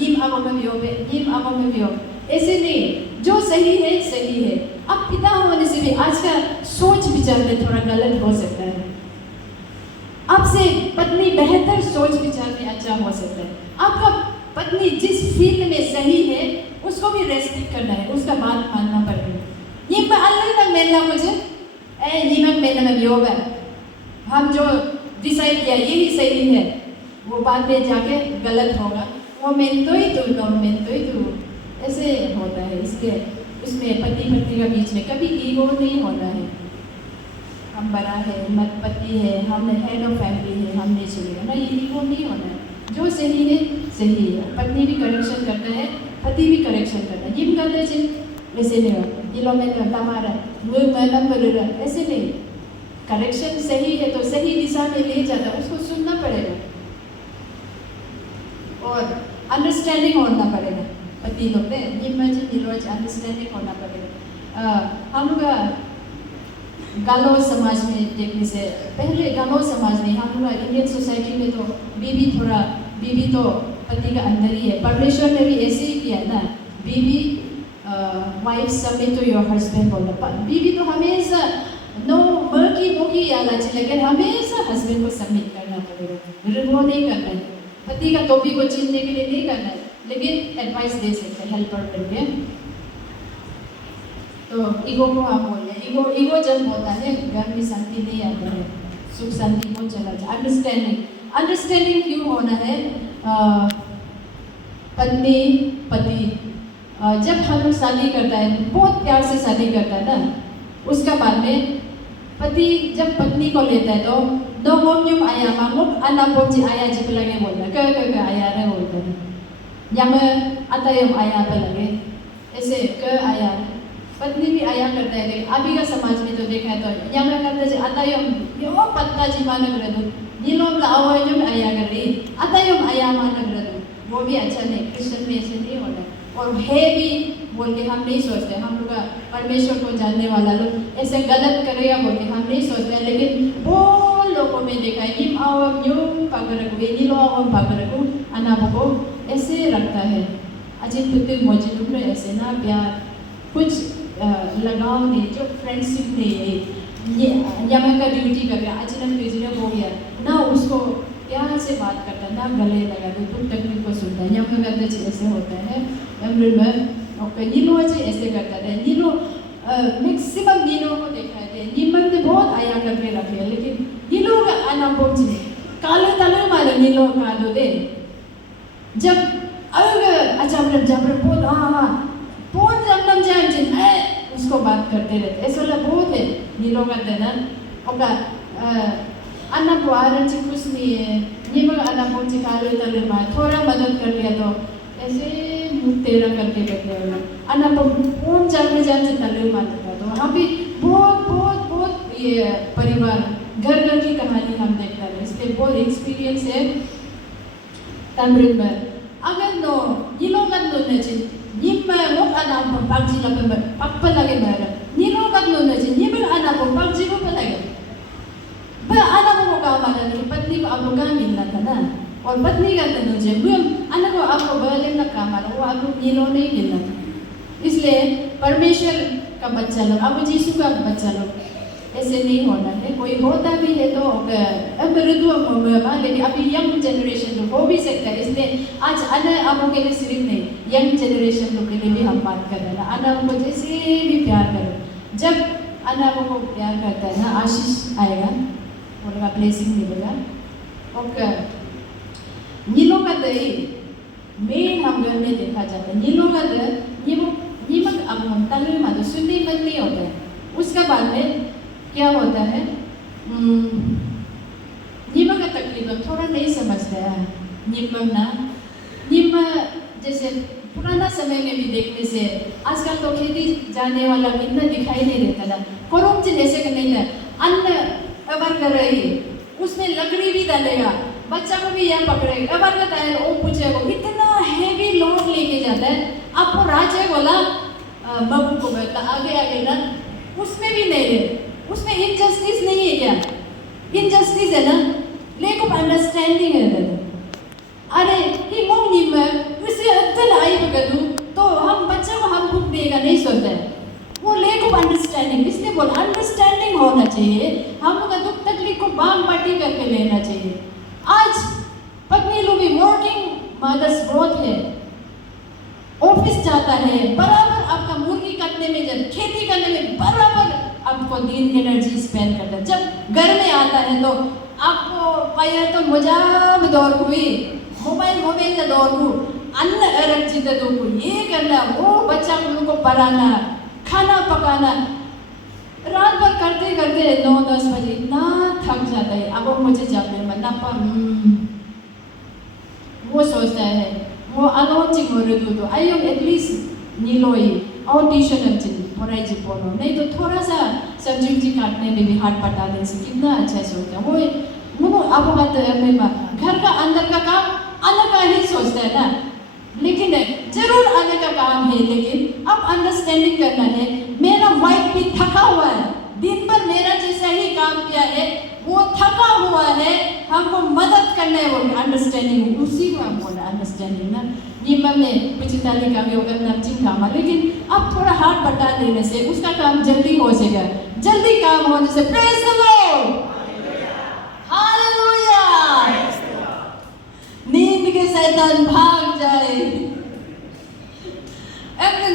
भी हो, ऐसे नहीं। जो सही है। अब पिता होने से भी आज का सोच विचार में थोड़ा गलत हो सकता है, आपसे पत्नी बेहतर सोच विचार में अच्छा हो सकता है। आपका पत्नी जिस फील्ड में सही है उसको भी रेस्पेक्ट करना है, उसका बात मानना पड़ेगा। ये अलग तक मिलना मुझे नीमक मेले में भी होगा, हम जो डिसाइड किया यही सही है, वो बाद में जाके गलत होगा, वो मैं तो ही ऐसे होता है। इसलिए उसमें पति का बीच में कभी ईगो नहीं होना है। हम बड़ा है, मत पति है, हम हेड ऑफ फैमिली है, हम नहीं सुनेगा ना, ये ईगो नहीं होना है। जो सही है सही है। पत्नी भी करेक्शन करता है, पति भी करेक्शन करता है। जिम करते हैं ऐसे नहीं हो, ये लो मैं हमारा ऐसे नहीं। करेक्शन सही है तो सही दिशा में ले जाता, उसको सुनना पड़ेगा और अंडरस्टैंडिंग होना पड़ेगा। पति लोग ने अंडरस्टैंडिंग होना पड़ेगा। हम लोग गालो समाज में देखने से पहले, गालो समाज में हम लोग इंडियन सोसाइटी में तो बीवी तो पति का अंदर ही है। परमेश्वर ने भी ऐसे ही किया ना, बीवी wife submit to your husband बोला। बीवी तो हमेशा नो मोकी याद लेकिन हमेशा हस्बैंड को सबमिट करना पड़ेगा, वो नहीं करना है। पति का टोपी को छीनने के लिए नहीं करना है, लेकिन एडवाइस दे सकते हैं हेल्पर करके। तो ईगो को आप बोल रहे हैं, ईगो जब होता है घर में शांति नहीं आता है, सुख शांति को चला जाए। अंडरस्टैंडिंग क्यों होना है? पत्नी पति जब हम लोग शादी करता है, बहुत प्यार से शादी करता है ना, उसका बाद में पति जब पत्नी को लेता है तो दो मोम आया मामुक अना पोची आया जिप लगे बोलता है, क आया रे बोलता है, यम अतयम आया पे लगे, ऐसे क आया। पत्नी भी आया करता है, लेकिन अभी का समाज में तो देखा है तो यम करते अतयम यो पत्ता जी मानक रहे, नीलोम लाओ आया कर रही, अतयम आया मानक रहे, वो भी अच्छा नहीं। क्रिश्चियन में ऐसे नहीं होता। और है भी बोल के हम नहीं सोचते, हम लोग परमेश्वर को जानने वाला लोग ऐसे गलत करेगा बोल के हम नहीं सोचते। लेकिन बहुत लोगों में देखा है कि आवम यूं पकड़कू नीलो आवम पकड़कू अनाबो को ऐसे रखता है। अजित पुत्र मौजूद में ऐसे ना प्यार कुछ लगाव नहीं, जो फ्रेंडशिप नहीं है, ये यमन का ड्यूटी कर रहा, अजनब हो गया ना, उसको प्यार से बात करता है ना, गले लगा दो, दुख तकलीफ को सुनता है। यमन का ऐसे होता है, नीलो ऐसे करता है। नीलो मैक्सिमम नीलों को देखा है नीमन ने बहुत आया करके रखे लेकिन नीलों का आना बहुत काले तले मारे नीलों का दो दे जब अगर अच्छा जब बहुत जब जाए उसको बात करते रहते ऐसा लग बहुत है नीलों का देना ओका अन्ना पुआर कुछ नहीं है नीमक अन्ना बहुत काले तले मारे थोड़ा मदद कर लिया तो ऐसे मुँह तेरा करके बैठे हैं अन्ना बहुत जाने तले मारता तो वहाँ भी बहुत ये परिवार घर की कहानी हम देखते हैं इसलिए बहुत एक्सपीरियंस है तमरिन में अगर नो ये लोग अगर नो नचे निम्मा वो अना पक्जी लगे पक्का लगे मेरा ये लोग अगर नो नचे निम्मा अना पक्जी को लगे पर अना को काम आना नहीं पत्नी को आप लोग काम मिलना था ना और पत्नी का तो नचे बुम अना को आपको बहले ना काम आना वो आप लोग ये लोग नहीं मिलना था इसलिए परमेश्वर का बच्चा लोग अब यीशु का बच्चा लोग ऐसे नहीं होना है कोई होता भी है तो अब लेकिन अभी यंग जनरेशन लोग हो भी सकता है इसलिए आज अन्य आपको के लिए सिर्फ नहीं यंग जनरेशन लोग के लिए भी हम बात कर रहे हैं अन्य को जैसे भी प्यार करो जब अन्य को प्यार करता है ना आशीष आएगा उनका ब्लेसिंग मिलेगा और नीलों का दही मेन हम घर में देखा जाता है नीलों का नीमक अब हम तले में तो सुनने मन नहीं होता है उसके बाद में क्या होता है नीमक का तकलीफ थोड़ा नहीं समझता है नीम जैसे पुराना समय में भी देखने से आजकल तो खेती जाने वाला इतना दिखाई नहीं देता ना कोरोम जी ऐसे का नहीं था अन्न अबर कर रही उसमें लकड़ी भी डालेगा बच्चा को भी यह पकड़ेगा अबर का टायर वो पूछेगा इतना हैवी लोड लेके जाता है आपको राजे बोला बबू को बैठा आगे ना उसमें भी नहीं है उसमें इनजस्टिस नहीं है क्या इनजस्टिस है ना लेक ऑफ अंडरस्टैंडिंग है ना अरे ही मोग निम उसे अत्तल आई बगदू तो हम बच्चा को हम बुक देगा नहीं सोचता है वो लेक ऑफ अंडरस्टैंडिंग इसलिए बोल अंडरस्टैंडिंग होना चाहिए हम लोग का दुख तकलीफ को बांग बाटी करके लेना चाहिए आज पत्नी लोग भी वर्किंग मदर्स बहुत है ऑफिस जाता है बराबर आपका मुर्गी काटने में जब खेती करने में बराबर आपको दिन एनर्जी स्पेंड करता है जब घर में आता है तो आपको पाया तो मजा में दौड़ हुई मोबाइल में दौड़ हूँ अन्न अरग जीते दो ये करना वो बच्चा को पढ़ाना खाना पकाना रात भर करते करते 9-10 बजे इतना थक जाता है अब मुझे जाने में ना पर वो सोचता है वो अनोचिंग हो रही तो आयो एटलीस्ट नीलोई ऑडिशन अच्छी पढ़ाई जी पढ़ो नहीं तो थोड़ा सा सब्जी काटने में भी हाथ बटा देने से कितना अच्छा सोचता है वो अब बात घर का अंदर का काम अलग का ही सोचता है ना लेकिन जरूर आने का काम है लेकिन अब अंडरस्टैंडिंग करना है मेरा वाइफ भी थका हुआ है दिन भर मेरा जैसा ही काम किया है वो थका हुआ है हमको मदद करना है वो अंडरस्टैंडिंग उसी को हम बोला अंडरस्टैंडिंग ना निम्न में पिछताली का भी होगा नर्सिंग काम है लेकिन अब थोड़ा हाथ बटा देने से उसका काम जल्दी हो जाएगा जल्दी काम होने से प्रेज द लॉर्ड हालेलुया नींद के शैतान भाग जाए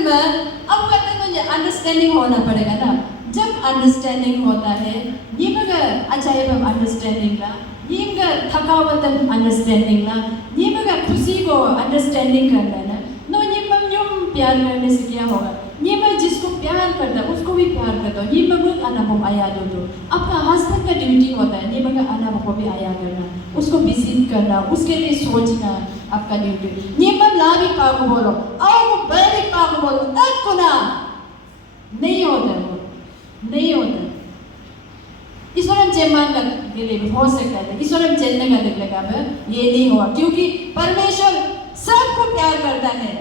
अब कहते हैं तो अंडरस्टैंडिंग होना पड़ेगा ना जब अंडरस्टैंडिंग होता है ये मगर अचायब अंडरस्टैंडिंग ला ये मगर थकावट अंडरस्टैंडिंग ला ये मगर खुशी को अंडरस्टैंडिंग करना है ना नो ये मगर यूं प्यार करने से क्या होगा ये मगर जिसको प्यार करता है उसको भी प्यार करता हो ये मगर अनुभव आया दो आपका हस्बैंड का ड्यूटी होता है ये मगर अनुभव को भी आया करना उसको विजिट करना उसके लिए सोचना आपका ड्यूटी ये मगर लाभी पागो बोलो आओ वो बड़ी पागो बोलो एक गुना नहीं होता वो नहीं होता ईश्वर जेमान के लिए हो सकता है ईश्वर चलने का दिख लगा ये नहीं हुआ क्योंकि परमेश्वर सबको प्यार करता है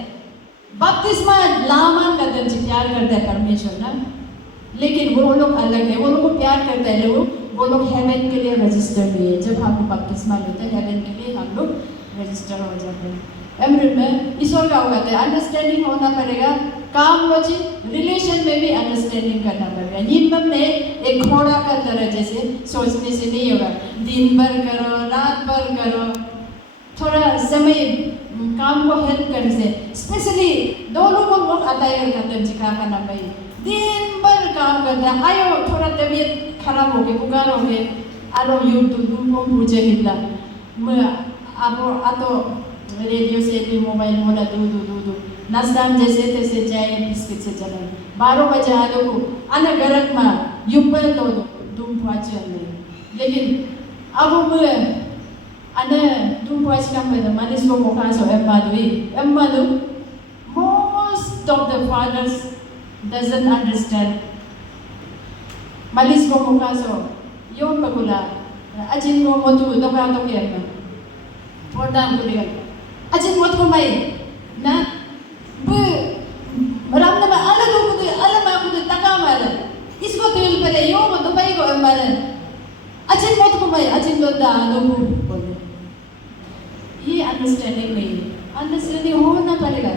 बपतिस्मा लामान का दिन से प्यार करता है परमेश्वर ना लेकिन वो लोग अलग है वो लोग को प्यार करता है वो लोग हेवन के लिए रजिस्टर्ड हुए जब हम लोग बपतिस्मा लेते हैं हेवन के लिए हम लोग रजिस्टर हो जाते हैं एमरिन में ईश्वर का होगा तो अंडरस्टैंडिंग होना पड़ेगा काम रोजी रिलेशन में भी अंडरस्टैंडिंग करना पड़ेगा निम्न में एक घोड़ा का तरह जैसे सोचने से नहीं होगा दिन भर करो रात भर करो थोड़ा समय काम को हेल्प करने से स्पेशली दो लोगों को आता है करते जिका का नाम भाई दिन भर काम करता है आयो थोड़ा तबीयत खराब हो गई बुखार हो गए आलो यूट्यूब को पूछे हिला मैं आपो आतो रेडियो से भी मोबाइल मोला दू नाश्ता जैसे तैसे चाय बिस्किट से चला 12 बजे आलो को आना गरक में युम्बल दो दूम पाचे लेकिन अब मैं आना दूम पाचे काम में मानिस को मौका सो एम्मा दो most of the fathers doesn't understand malis ko mukha so yon pagula ajin mo motu doka to kya pordam ko diga ajin mot ko mai na bu ram na ala ko ala ma ko taka mara isko tel pare yo mo to pai ko mara ajin mot ko mai ajin do da do bol ये understanding नहीं understanding होना पड़ेगा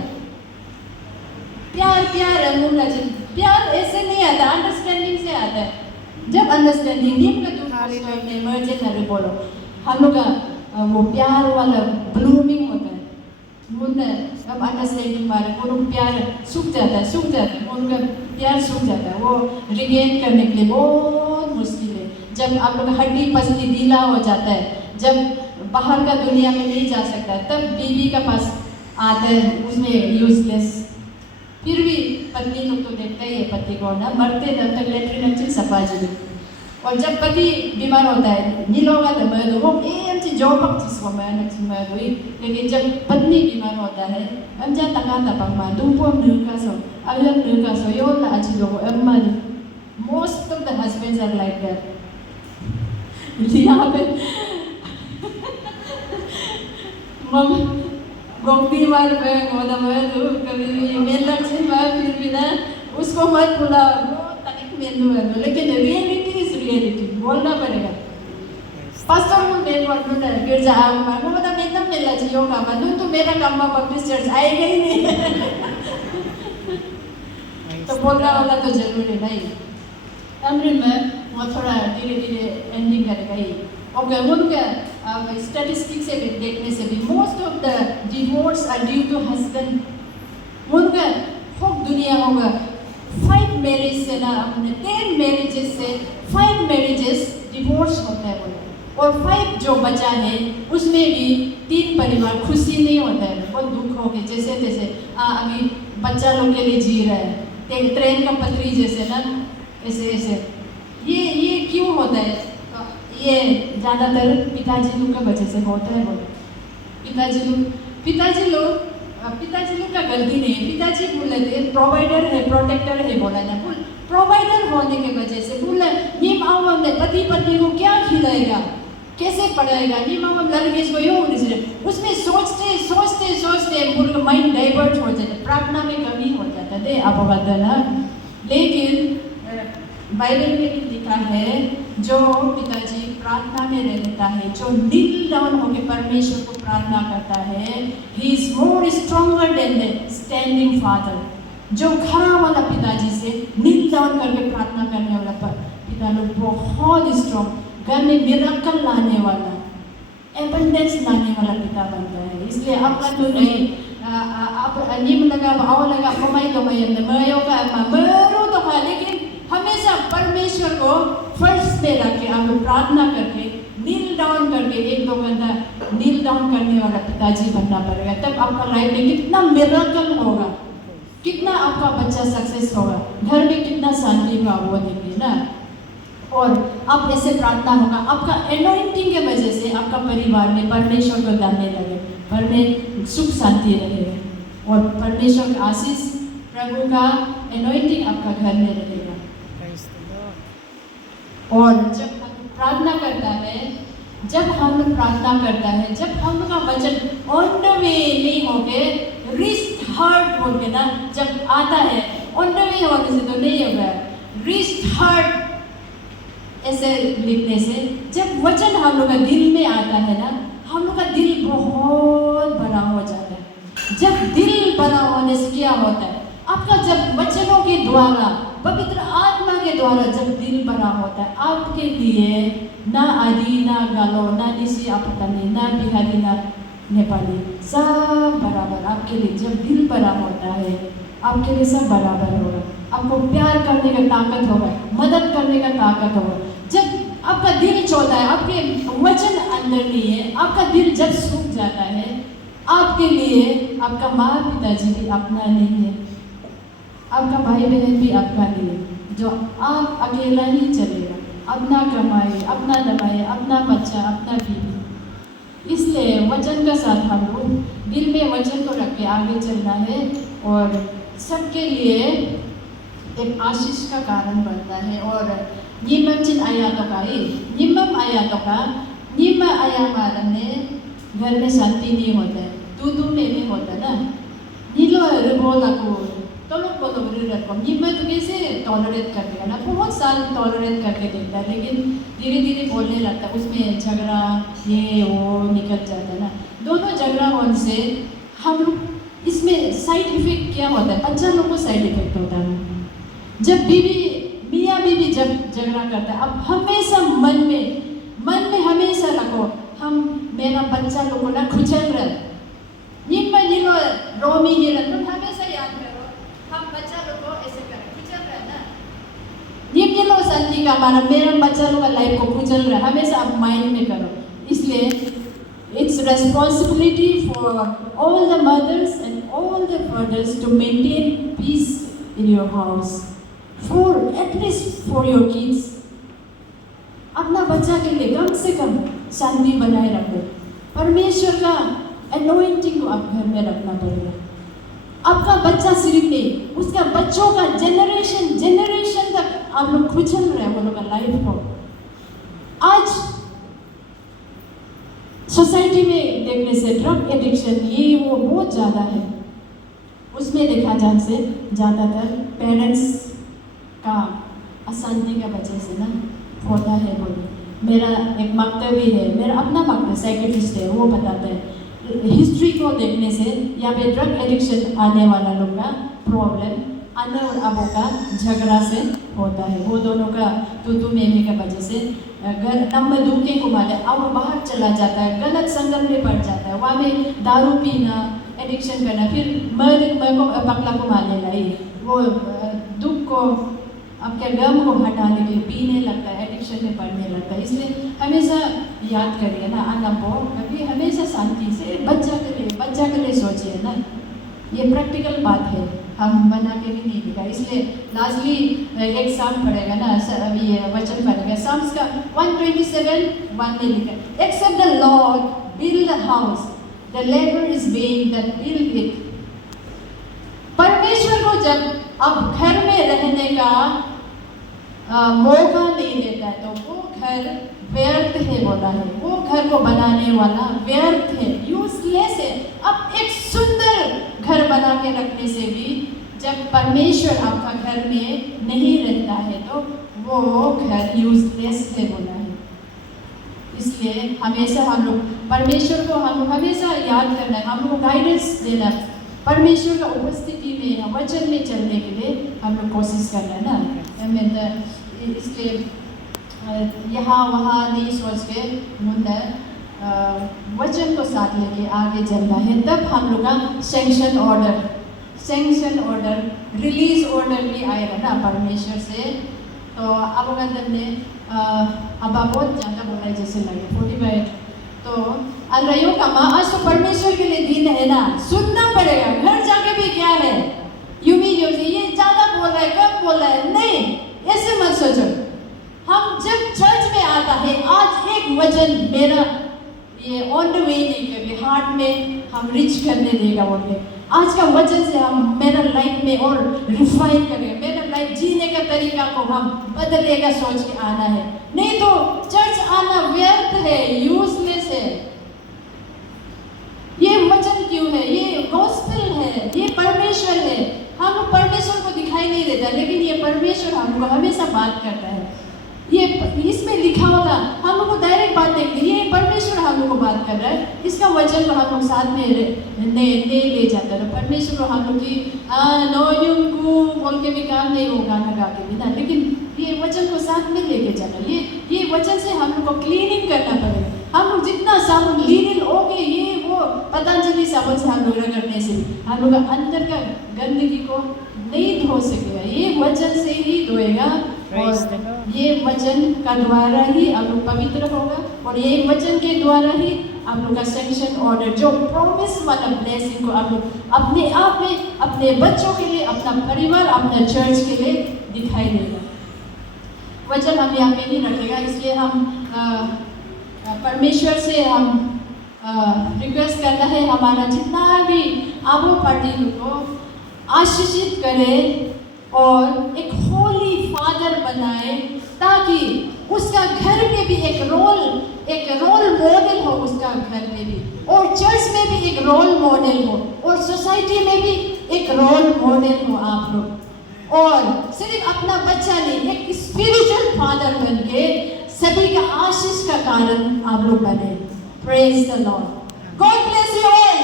प्यार प्यार प्यार ऐसे नहीं आता अंडरस्टैंडिंग से आता है जब अंडरस्टैंडिंग नीम का दूसरा में इमर्जेंट है बोलो हम लोग का वो प्यार वाला ब्लूमिंग होता है मुन्ने अब अंडरस्टैंडिंग वाले वो लोग प्यार सूख जाता है उनका प्यार सूख जाता है वो रिगेन करने के लिए बहुत मुश्किल है जब आप लोग हड्डी पसली ढीला हो जाता है जब बाहर का दुनिया में नहीं जा सकता तब बीवी का पास आता है उसमें यूजलेस फिर भी पत्नी लोग तो देखते ही है पति को ना मरते तब तक लेटरिन अच्छी सफा जी और जब पति बीमार होता है नीलोगा तो मैं वो एक चीज जो पक चीज को मैं हुई लेकिन जब पत्नी बीमार होता है हम जा तका तपक मा दुपो नृका सो यो ला अच्छी लोगों अम्मा most of the husbands are like that यहाँ पे मम गोमती मार में गोदा में तो कभी भी मेल लक्षण में फिर भी ना उसको मत बोला वो तनिक मेल में लेकिन रियलिटी इज रियलिटी बोलना पड़ेगा पास्टर को मेल बोलना है फिर जा मैं वो बता मैं तब मेला चाहिए होगा मैं तो मेरा काम में बप्टिस्ट चर्च आएगा ही नहीं तो बोलना वाला तो जरूरी नहीं अमृत में वो थोड़ा धीरे धीरे एंडिंग करेगा ही और उनका स्टैटिस्टिक्स से देखने से भी most of the divorce are due to husband उनका खूब दुनिया होगा 5 मैरिज से ना अपने 10 मैरिजेस से 5 मैरिजेस डिवोर्स होता है बोले और 5 जो बचा है उसमें भी 3 परिवार खुशी नहीं होता है बहुत दुख हो गए जैसे तैसे अभी बच्चा लोग के लिए जी रहा है ट्रेन का पटरी जैसे ना ऐसे ऐसे ये क्यों होता है ये ज़्यादातर पिताजी लोग का वजह से होता है बोले पिताजी लोग का गलती नहीं है पिताजी बोल रहे थे प्रोवाइडर है प्रोटेक्टर है बोला ना बोल प्रोवाइडर होने के वजह से बोल नीम आवम ने पति पत्नी को क्या खिलाएगा कैसे पढ़ाएगा नीम आवम लड़के को यो उसमें सोचते बोल माइंड डाइवर्ट हो जाता प्रार्थना में कमी हो जाता थे आप ना लेकिन बाइबल में भी लिखा है जो पिताजी प्रार्थना में रहता है जो नील डाउन होकर परमेश्वर को प्रार्थना करता है he is more stronger than the standing father जो खड़ा वाला पिताजी से नील डाउन करके प्रार्थना करने वाला पिता लोग बहुत स्ट्रॉन्ग घर में मिरेकल लाने वाला एबंडेंस लाने वाला पिता बनता है इसलिए आपका तो नहीं आप नीम लगा भाव लगा कमाई मयो का मरो तो खा लेकिन हमेशा परमेश्वर को फर्स्ट पे रख के आप प्रार्थना करके नील डाउन करके 1-2 घंटा नील डाउन करने वाला पिताजी बनना पड़ेगा तब आपका लाइफ में कितना मिरेकल होगा कितना आपका बच्चा सक्सेस होगा घर में कितना शांति का वो देखिए ना और आप ऐसे प्रार्थना होगा आपका एनॉइंटिंग के वजह से आपका परिवार में परमेश्वर को जानने लगे घर में सुख शांति रहेगा और परमेश्वर का आशीष प्रभु का एनॉइंटिंग आपका घर में रहेगा और जब हम प्रार्थना करता है जब हम का वचन ऑन द वे नहीं हो गए रिस्ट हार्ट बोल के ना जब आता है ऑन द वे होने से तो नहीं होगा रिस्ट हार्ट ऐसे लिखने से जब वचन हम लोग का दिल में आता है ना हम लोग का दिल बहुत बड़ा हो जाता है जब दिल बड़ा होने से क्या होता है आपका जब वचनों के द्वारा पवित्र आत्मा के द्वारा जब दिल बड़ा होता है आपके लिए ना आदि ना गालो ना निशी आपतनी ना बिहारी ना नेपाली सब बराबर आपके लिए। जब दिल बड़ा होता है आपके लिए सब बराबर होगा। आपको प्यार करने का ताकत होगा, मदद करने का ताकत होगा। जब आपका दिल छोटा है, आपके वचन अंदर नहीं है, आपका दिल जब सूख जाता है, आपके लिए आपका माँ पिताजी भी अपना नहीं है, आपका भाई बहन भी आपका नहीं है। जो आप अकेला ही चलेगा, अपना कमाए, अपना दबाए, अपना बच्चा, अपना बीवी। इसलिए वचन का साथ हम लोग दिल में वचन को रख के आगे चलना है और सबके लिए एक आशीष का कारण बनता है। और निमम आयातों का निम्न आया कारण ने घर में शांति नहीं होता है, तू में होता है ना। नीलो बोला को तो लोग बोलो रखो निम्न तो कैसे टॉलरेट कर देगा ना, बहुत साल टॉलरेट करके देखता है, लेकिन धीरे धीरे बोलने लगता है, उसमें झगड़ा ये वो निकल जाता है ना। दोनों झगड़ा होने से हम लोग इसमें साइड इफेक्ट क्या होता है, बच्चा लोग को साइड इफेक्ट होता है। जब मियाँ बीवी जब झगड़ा करता है, अब हमेशा मन में हमेशा रखो, हम मेरा बच्चा लोग को ना खुचल रहा निम्न नीलो रोमी हिरन, तुम हमेशा याद करो हम बच्चा लोग को ऐसे करें, खुचल रहा है ना। निम्न नीलो संधि का हमारा मेरा बच्चा लोग का लाइफ को खुचल रहा है, हमेशा आप माइंड में करो। इसलिए it's responsibility for all the mothers and all the fathers to maintain peace in your house, for at least for your kids. अपना बच्चा के लिए कम से कम शांति बनाए रखो। परमेश्वर का anointing को आप घर में रखना पड़ेगा। आपका बच्चा सिर्फ नहीं, उसका बच्चों का जनरेशन तक आप लोग खुचल रहे हैं वो लोग का लाइफ को। आज सोसाइटी में देखने से ड्रग एडिक्शन ये वो बहुत ज़्यादा है। उसमें देखा जाने से ज़्यादातर पेरेंट्स का अशांति का वजह से ना होता है। बोले मेरा एक मकतब भी है, मेरा अपना मकतब साइकियाट्रिस्ट है, वो बताता है हिस्ट्री को देखने से यहाँ पे ड्रग एडिक्शन आने वाला लोग का प्रॉब्लम अन्य और अबों का झगड़ा से होता है। वो दोनों का तू मेमे का वजह से घर नंबर दुखे को माले अब बाहर चला जाता है, गलत संगत में पड़ जाता है, वहाँ में दारू पीना, एडिक्शन करना, फिर मर्द को पकला को मारने लाई, वो दुख को आपके गम को हटाने के लिए पीने लगता है, एडिक्शन में पड़ने लगता है। इसलिए हमेशा याद करिए ना आना को कभी हमेशा शांति से बच्चा के लिए सोचिए ना। ये प्रैक्टिकल बात है, हम बना के भी नहीं दिखा। इसलिए लास्टली एक साम पढ़ेगा ना, ये वचन पढ़ेगा साम्स का 127:1 में लिखा, except the lord build the house, the labour is vain that build it. परमेश्वर को जब अब घर में रहने का मौका नहीं देता है तो वो घर व्यर्थ है बोला है, वो घर को बनाने वाला व्यर्थ है, यूजलेस है। अब एक सुंदर घर बना के रखने से भी जब परमेश्वर आपका घर में नहीं रहता है तो वो घर यूजलेस है बोला है। इसलिए हमेशा हम लोग परमेश्वर को हम लोग हमेशा याद करना है, हम लोग गाइडेंस देना, परमेश्वर का उपस्थिति में वचन में चलने के लिए हम लोग कोशिश कर रहे हैं ना। इसलिए यहाँ वहाँ नहीं सोच के मुंडा वचन को साथ लेके आगे चलना है। तब हम लोग का सैंक्शन ऑर्डर रिलीज ऑर्डर भी आएगा ना परमेश्वर से। तो अब अगर ने अब बहुत ज़्यादा बोला है जैसे लगे 45 तो अलरयो का माँ आज तो परमेश्वर के लिए दिन है ना, सुनना पड़ेगा। घर जाके भी क्या है यूमी ये ज़्यादा बोल रहा है कम बोल रहा है, नहीं ऐसे मत सोचो। हम जब चर्च में आता है आज एक वचन मेरा ये ऑन द वे नहीं कभी हार्ट में हम रिच करने देगा बोलते, आज का वचन से हम मेरा लाइफ में और रिफाइन करेंगे, मेरा लाइफ जीने का तरीका को हम बदलेगा सोच के आना है। नहीं तो चर्च आना व्यर्थ है, यूजलेस है। ये वचन क्यों है, ये गॉस्पेल है, ये परमेश्वर है। हम परमेश्वर को दिखाई नहीं देता लेकिन ये परमेश्वर हमको हमेशा बात करता है। ये इसमें लिखा होगा हम लोग को डायरेक्ट बात देखते, ये परमेश्वर हम लोग को बात कर रहा है। इसका वचन को हम लोग साथ में ले जाता है। परमेश्वर को हम लोग की नोयुंगू बोल के भी काम नहीं होगा ना गा के बिना, लेकिन ये वचन को साथ में लेके जाना, ये वचन से हम लोग को क्लीनिंग करना पड़ेगा। हम लोग जितना साबुन लीनिल हो गए ये वो पतंजलि साबुन से हम लोग रगड़ने से हम लोग अंदर का गंदगी को नहीं धो सकेगा, ये वचन से ही धोएगा। और ये वचन का द्वारा ही आप लोग पवित्र होगा, और ये वचन के द्वारा ही आप लोग का सैंक्शन ऑर्डर जो प्रॉमिस वाला ब्लेसिंग को आप लोग अपने आप में, अपने बच्चों के लिए, अपना परिवार, अपना चर्च के लिए दिखाई देगा। वचन हम यहाँ पे नहीं रखेगा, इसलिए हम परमेश्वर से हम रिक्वेस्ट करना है हमारा जितना भी आबो पार्टी को आशीषित करे और एक होली फादर बनाए, ताकि उसका घर पे भी एक रोल मॉडल हो, उसका घर में भी, और चर्च में भी एक रोल मॉडल हो, और सोसाइटी में भी एक रोल मॉडल हो आप लोग। और सिर्फ अपना बच्चा नहीं, एक स्पिरिचुअल फादर बन के सभी का आशीष का कारण आप लोग बने। Praise the lord. God bless you all.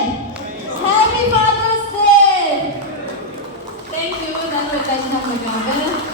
Happy father's day. Thank you.